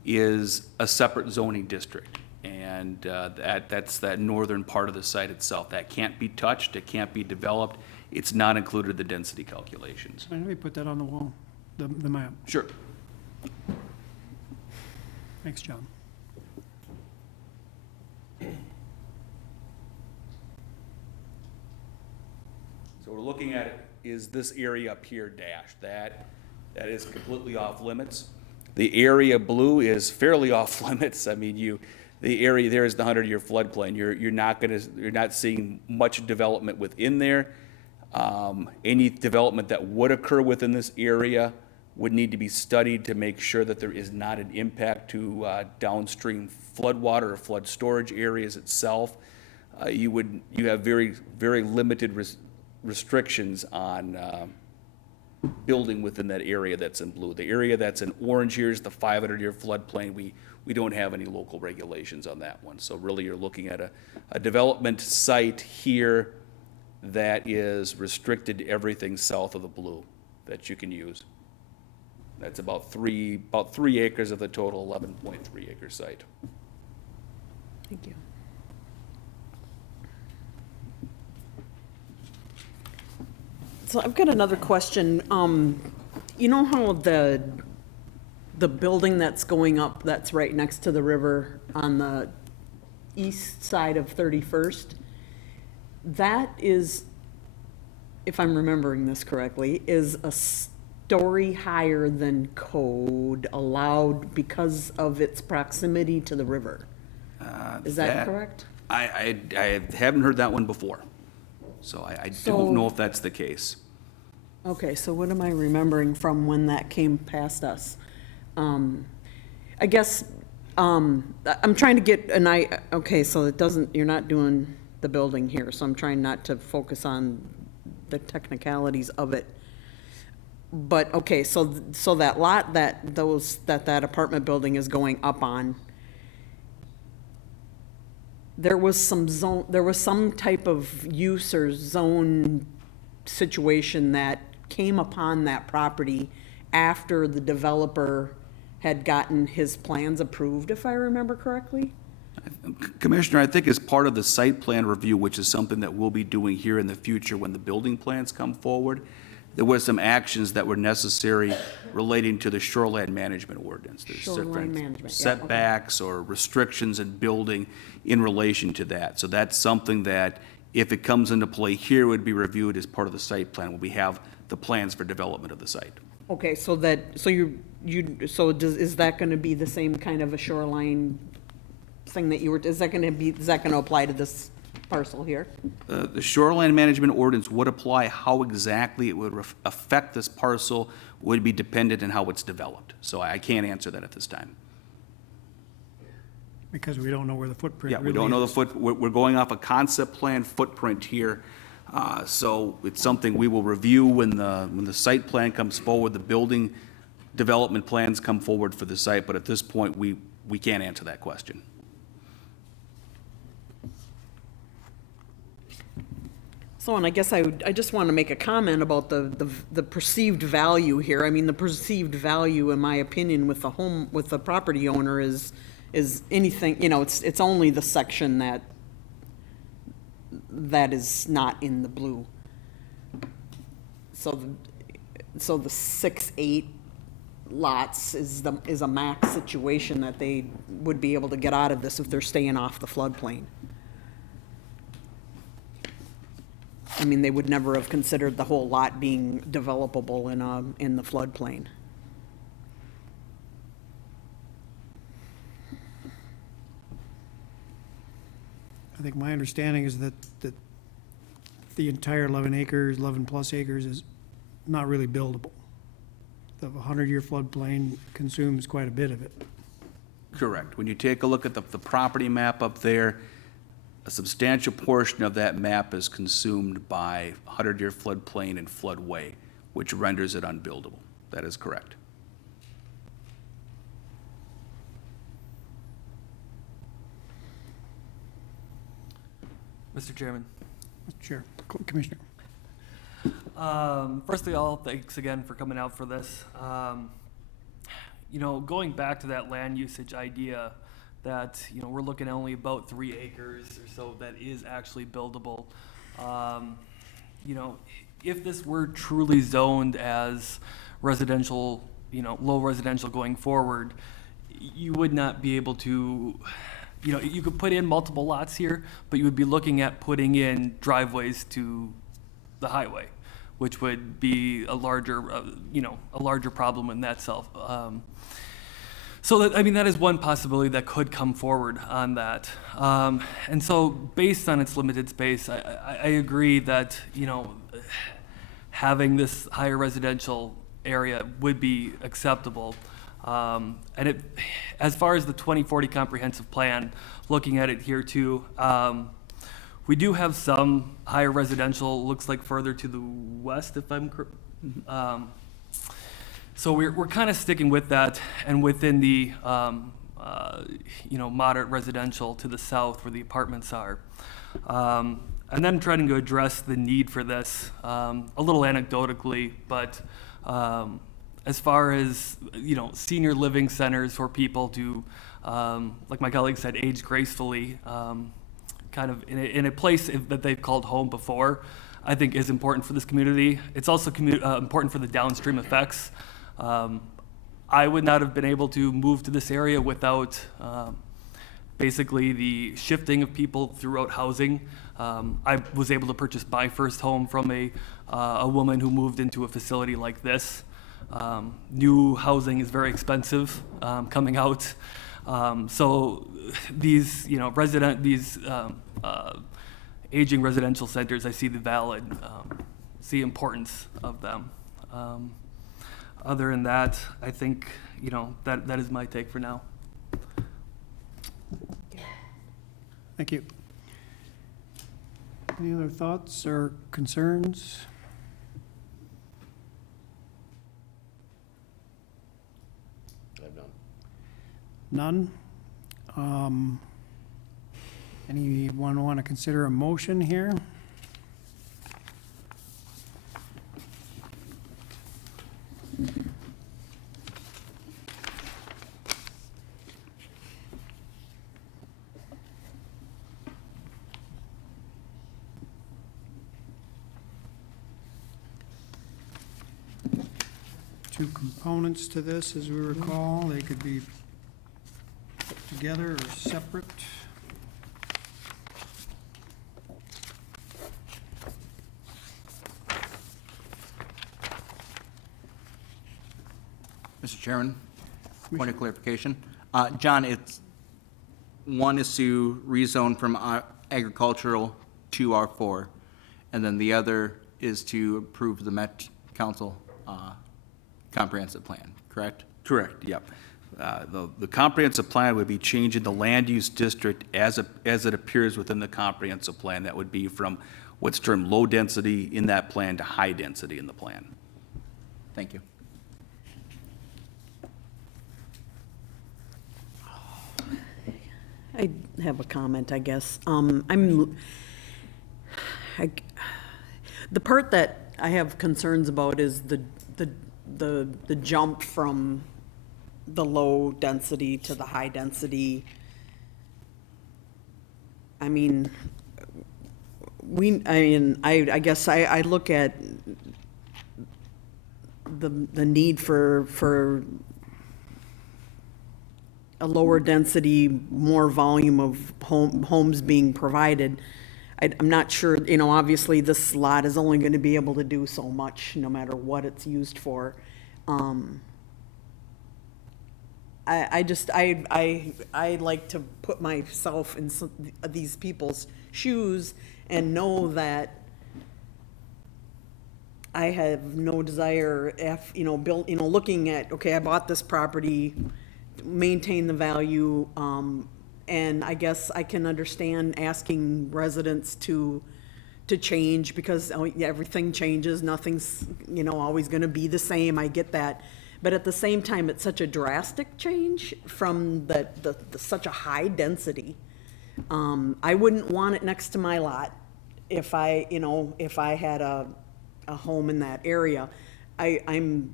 is a separate zoning district. And that's that northern part of the site itself. That can't be touched, it can't be developed. It's not included in the density calculations. Let me put that on the wall, the map. Sure. Thanks, John. So we're looking at it, is this area up here dashed? That is completely off limits. The area blue is fairly off limits. I mean, the area there is the 100-year floodplain. You're not seeing much development within there. Any development that would occur within this area would need to be studied to make sure that there is not an impact to downstream floodwater or flood storage areas itself. You have very, very limited restrictions on building within that area that's in blue. The area that's in orange here is the 500-year floodplain. We don't have any local regulations on that one. So really you're looking at a development site here that is restricted to everything south of the blue that you can use. That's about 3 acres of the total 11.3 acre site. Thank you. So I've got another question. You know how the the building that's going up, that's right next to the river on the east side of 31st, that is, if I'm remembering this correctly, is a story higher than code allowed because of its proximity to the river. Is that correct? I haven't heard that one before, so I don't know if that's the case. Okay, so what am I remembering from when that came past us? I guess, I'm trying to get okay, so it doesn't, you're not doing the building here, so I'm trying not to focus on the technicalities of it. But, okay, so that lot that apartment building is going up on, there was some type of use or zone situation that came upon that property after the developer had gotten his plans approved, if I remember correctly? Commissioner, I think as part of the site plan review, which is something that we'll be doing here in the future when the building plans come forward, there were some actions that were necessary relating to the shoreline management ordinance. There's Shoreline different management, yeah, okay. setbacks or restrictions in building in relation to that. So that's something that, if it comes into play here, would be reviewed as part of the site plan when we have the plans for development of the site. Okay, so is that gonna be the same kind of a shoreline thing that is that gonna apply to this parcel here? The shoreline management ordinance would apply. How exactly it would affect this parcel would be dependent on how it's developed. So I can't answer that at this time. Because we don't know where the footprint Yeah, really we don't know the is. we're going off a concept plan footprint here. So it's something we will review when the site plan comes forward, the building development plans come forward for the site, but at this point, we can't answer that question. So, and I guess I just want to make a comment about the perceived value here. I mean, the perceived value, in my opinion, with the property owner is anything, it's only the section that is not in the blue. So the 6-8 lots is a max situation that they would be able to get out of this if they're staying off the floodplain. I mean, they would never have considered the whole lot being developable in the floodplain. I think my understanding is that the entire 11 acres, 11-plus acres is not really buildable. The 100-year floodplain consumes quite a bit of it. Correct. When you take a look at the property map up there, a substantial portion of that map is consumed by 100-year floodplain and floodway, which renders it unbuildable. That is correct. Mr. Chairman. Mr. Chair, Commissioner. First of all, thanks again for coming out for this. Going back to that land usage idea that, we're looking at only about 3 acres or so that is actually buildable. If this were truly zoned as residential, low residential going forward, you would not be able to, you could put in multiple lots here, but you would be looking at putting in driveways to the highway, which would be a larger problem in that self. So that is one possibility that could come forward on that. And so based on its limited space, I agree that, having this higher residential area would be acceptable. And as far as the 2040 comprehensive plan, looking at it here too, we do have some higher residential, looks like further to the west, if I'm correct. So we're kind of sticking with that, and within the moderate residential to the south where the apartments are. And then trying to address the need for this, a little anecdotally, but as far as, senior living centers for people to, like my colleague said, age gracefully, kind of in a place that they've called home before, I think is important for this community. It's also important for the downstream effects. I would not have been able to move to this area without basically the shifting of people throughout housing. I was able to purchase my first home from a woman who moved into a facility like this. New housing is very expensive coming out. So these, aging residential centers, I see the importance of them. Other than that, I think, that is my take for now. Thank you. Any other thoughts or concerns? I have None? none. Anyone want to consider a motion here? Two components to this, as we recall. They could be put together or separate. Mr. Chairman, point of clarification. John, one is to rezone from agricultural to R4, and then the other is to approve the Met Council comprehensive plan, correct? Correct, yep. The comprehensive plan would be changing the land use district as it appears within the comprehensive plan. That would be from what's termed low density in that plan to high density in the plan. Thank you. I have a comment, I guess. The part that I have concerns about is the jump from the low density to the high density. I guess I look at the need for a lower density, more volume of homes being provided. I'm not sure, obviously this lot is only going to be able to do so much, no matter what it's used for. I like to put myself in these people's shoes and know that I have no desire looking at, okay, I bought this property, maintain the value, and I guess I can understand asking residents to change because everything changes, nothing's, always gonna be the same, I get that. But at the same time, it's such a drastic change from such a high density. I wouldn't want it next to my lot if I had a home in that area. I'm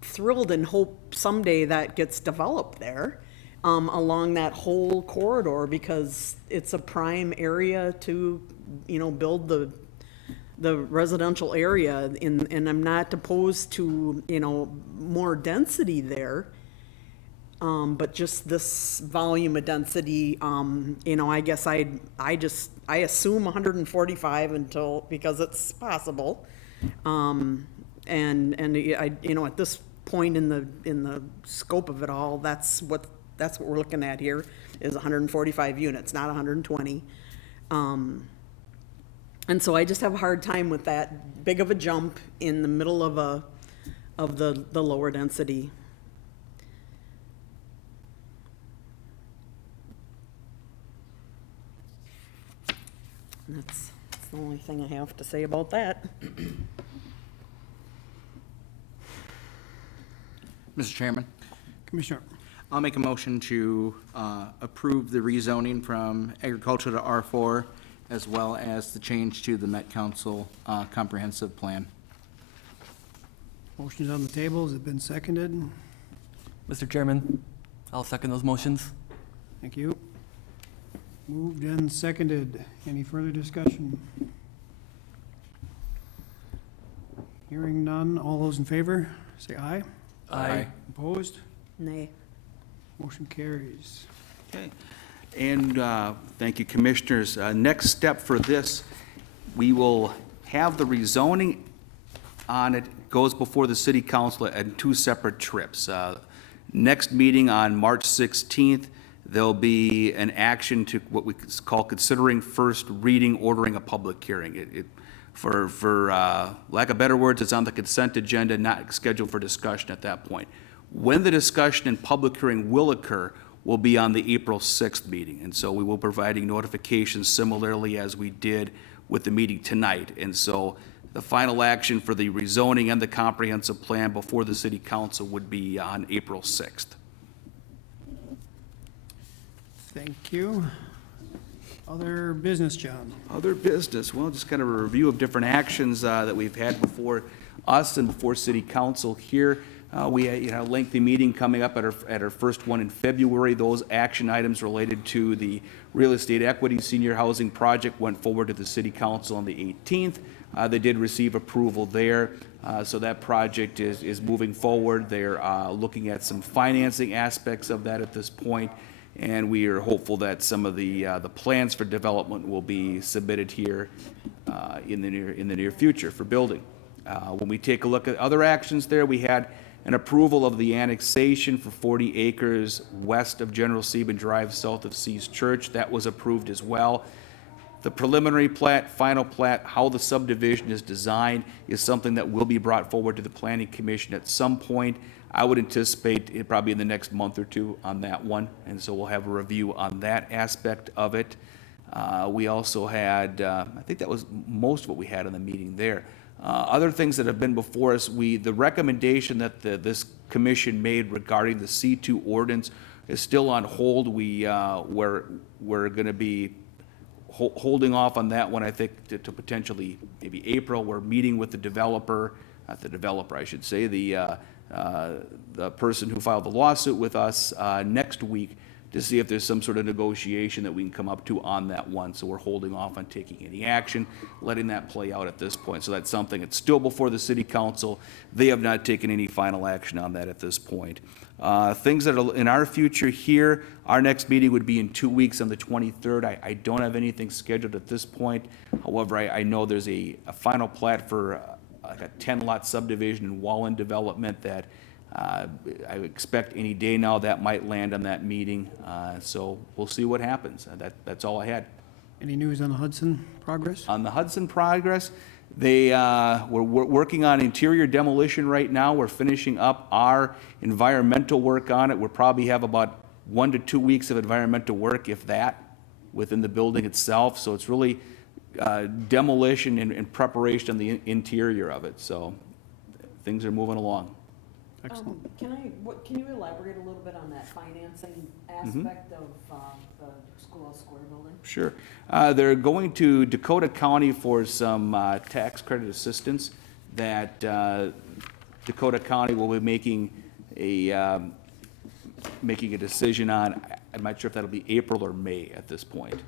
thrilled and hope someday that gets developed there, along that whole corridor, because it's a prime area to, build the residential area, and I'm not opposed to, more density there. But just this volume of density, I guess I assume 145 because it's possible. And at this point in the scope of it all, that's what we're looking at here, is 145 units, not 120. And so I just have a hard time with that big of a jump in the middle of the lower density. And that's the only thing I have to say about that. Mr. Chairman, Commissioner, I'll make a motion to approve the rezoning from agriculture to R4, as well as the change to the Met Council comprehensive plan. motion's on the table. Has it been seconded? Mr. Chairman, I'll second those motions. Thank you. Moved and seconded. Any further discussion? Hearing none. All those in favor, say aye. Aye. Opposed? Nay. Motion carries. Okay. And thank you, Commissioners. Next step for this, we will have the rezoning on it, goes before the City Council at 2 separate trips. Next meeting on March 16th, there'll be an action to what we call considering first reading, ordering a public hearing. For lack of better words, it's on the consent agenda, not scheduled for discussion at that point. When the discussion and public hearing will occur will be on the April 6th meeting. And so we will be providing notifications similarly as we did with the meeting tonight. And so the final action for the rezoning and the comprehensive plan before the City Council would be on April 6th. Thank you. Other business, John? Other business, well, just kind of a review of different actions that we've had before us and before City Council here. We had a lengthy meeting coming up at our first one in February. Those action items related to the real estate equity senior housing project went forward to the City Council on the 18th. They did receive approval there, so that project is moving forward. They're looking at some financing aspects of that at this point, and we are hopeful that some of the plans for development will be submitted here in the near future for building. When we take a look at other actions there, we had an approval of the annexation for 40 acres west of General Sieben Drive, south of Seas Church. That was approved as well. The preliminary plat, final plat, how the subdivision is designed is something that will be brought forward to the Planning Commission at some point. I would anticipate it probably in the next month or two on that one, and so we'll have a review on that aspect of it. We also had, I think that was most of what we had in the meeting there. Other things that have been before us, the recommendation that this commission made regarding the C2 ordinance is still on hold. We're going to be holding off on that one, I think, to potentially maybe April. We're meeting with the developer, not the developer, I should say, the person who filed the lawsuit with us next week to see if there's some sort of negotiation that we can come up to on that one. So we're holding off on taking any action, letting that play out at this point. So that's something that's still before the City Council. They have not taken any final action on that at this point. Things that are in our future here, our next meeting would be in 2 weeks on the 23rd. I don't have anything scheduled at this point. However, I know there's a final plat for like a 10-lot subdivision in Wallen development that I expect any day now that might land on that meeting. So we'll see what happens. That's all I had. Any news on the Hudson progress? On the Hudson progress, we're working on interior demolition right now. We're finishing up our environmental work on it. We'll probably have about 1 to 2 weeks of environmental work, if that, within the building itself. So it's really demolition and preparation on the interior of it. So things are moving along. Excellent. Can you elaborate a little bit on that financing aspect of the Schoolhouse Square building? Sure. They're going to Dakota County for some tax credit assistance that Dakota County will be making a decision on. I'm not sure if that'll be April or May at this point.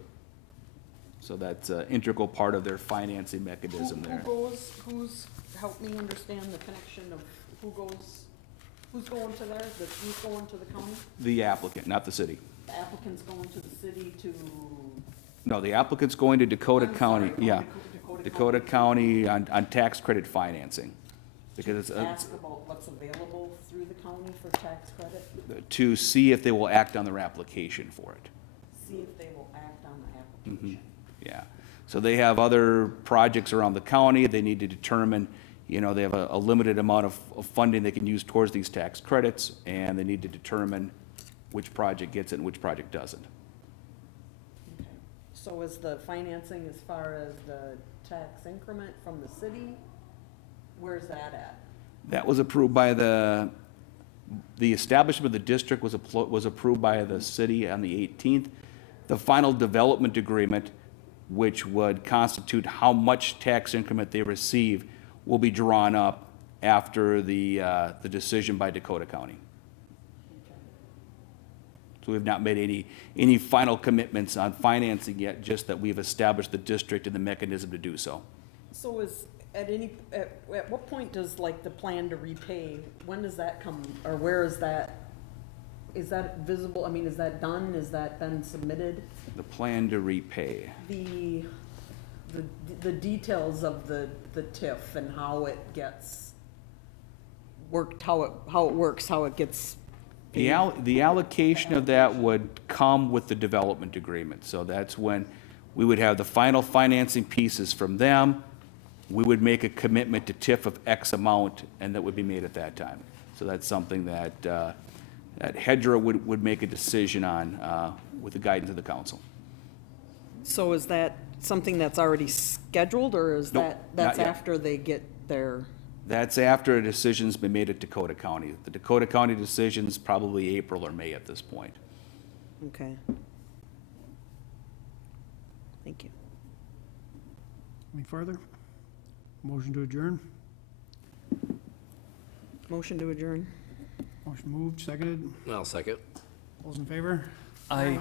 So that's an integral part of their financing mechanism there. Help me understand the connection of who's going to there, who's going to the county? The applicant, not the city. The applicant's going to the city to, No, the applicant's going to Dakota I'm County. sorry, Yeah, Dakota County on tax credit financing. Because it's ask about what's available through the county for tax credit, to see if they will act on their application for it. see if they will act on the application. Yeah, so they have other projects around the county, they need to determine, they have a limited amount of funding they can use towards these tax credits, and they need to determine which project gets it and which project doesn't. Okay. So is the financing as far as the tax increment from the city, where's that at? That was approved by the establishment of the district was approved by the city on the 18th. The final development agreement, which would constitute how much tax increment they receive, will be drawn up after the decision by Dakota County. So we've not made any final commitments on financing yet, just that we've established the district and the mechanism to do so. So at what point does like the plan to repay, when does that come, or where is that visible? I mean, is that done? Is that been submitted? The plan to repay. The details of the TIF and how it gets worked, how it works, how it gets The allocation of that would come with the development agreement. So that's when we would have the final financing pieces from them. We would make a commitment to TIF of X amount, and that would be made at that time. So that's something that, that Hedra would make a decision on with the guidance of the council. So is that something that's already scheduled, or is Nope, that's not yet. after they get their? That's after a decision's been made at Dakota County. The Dakota County decision's probably April or May at this point. Okay. Thank you. Any further? Motion to adjourn? Motion to adjourn. Motion moved, seconded. I'll second. All's in favor? I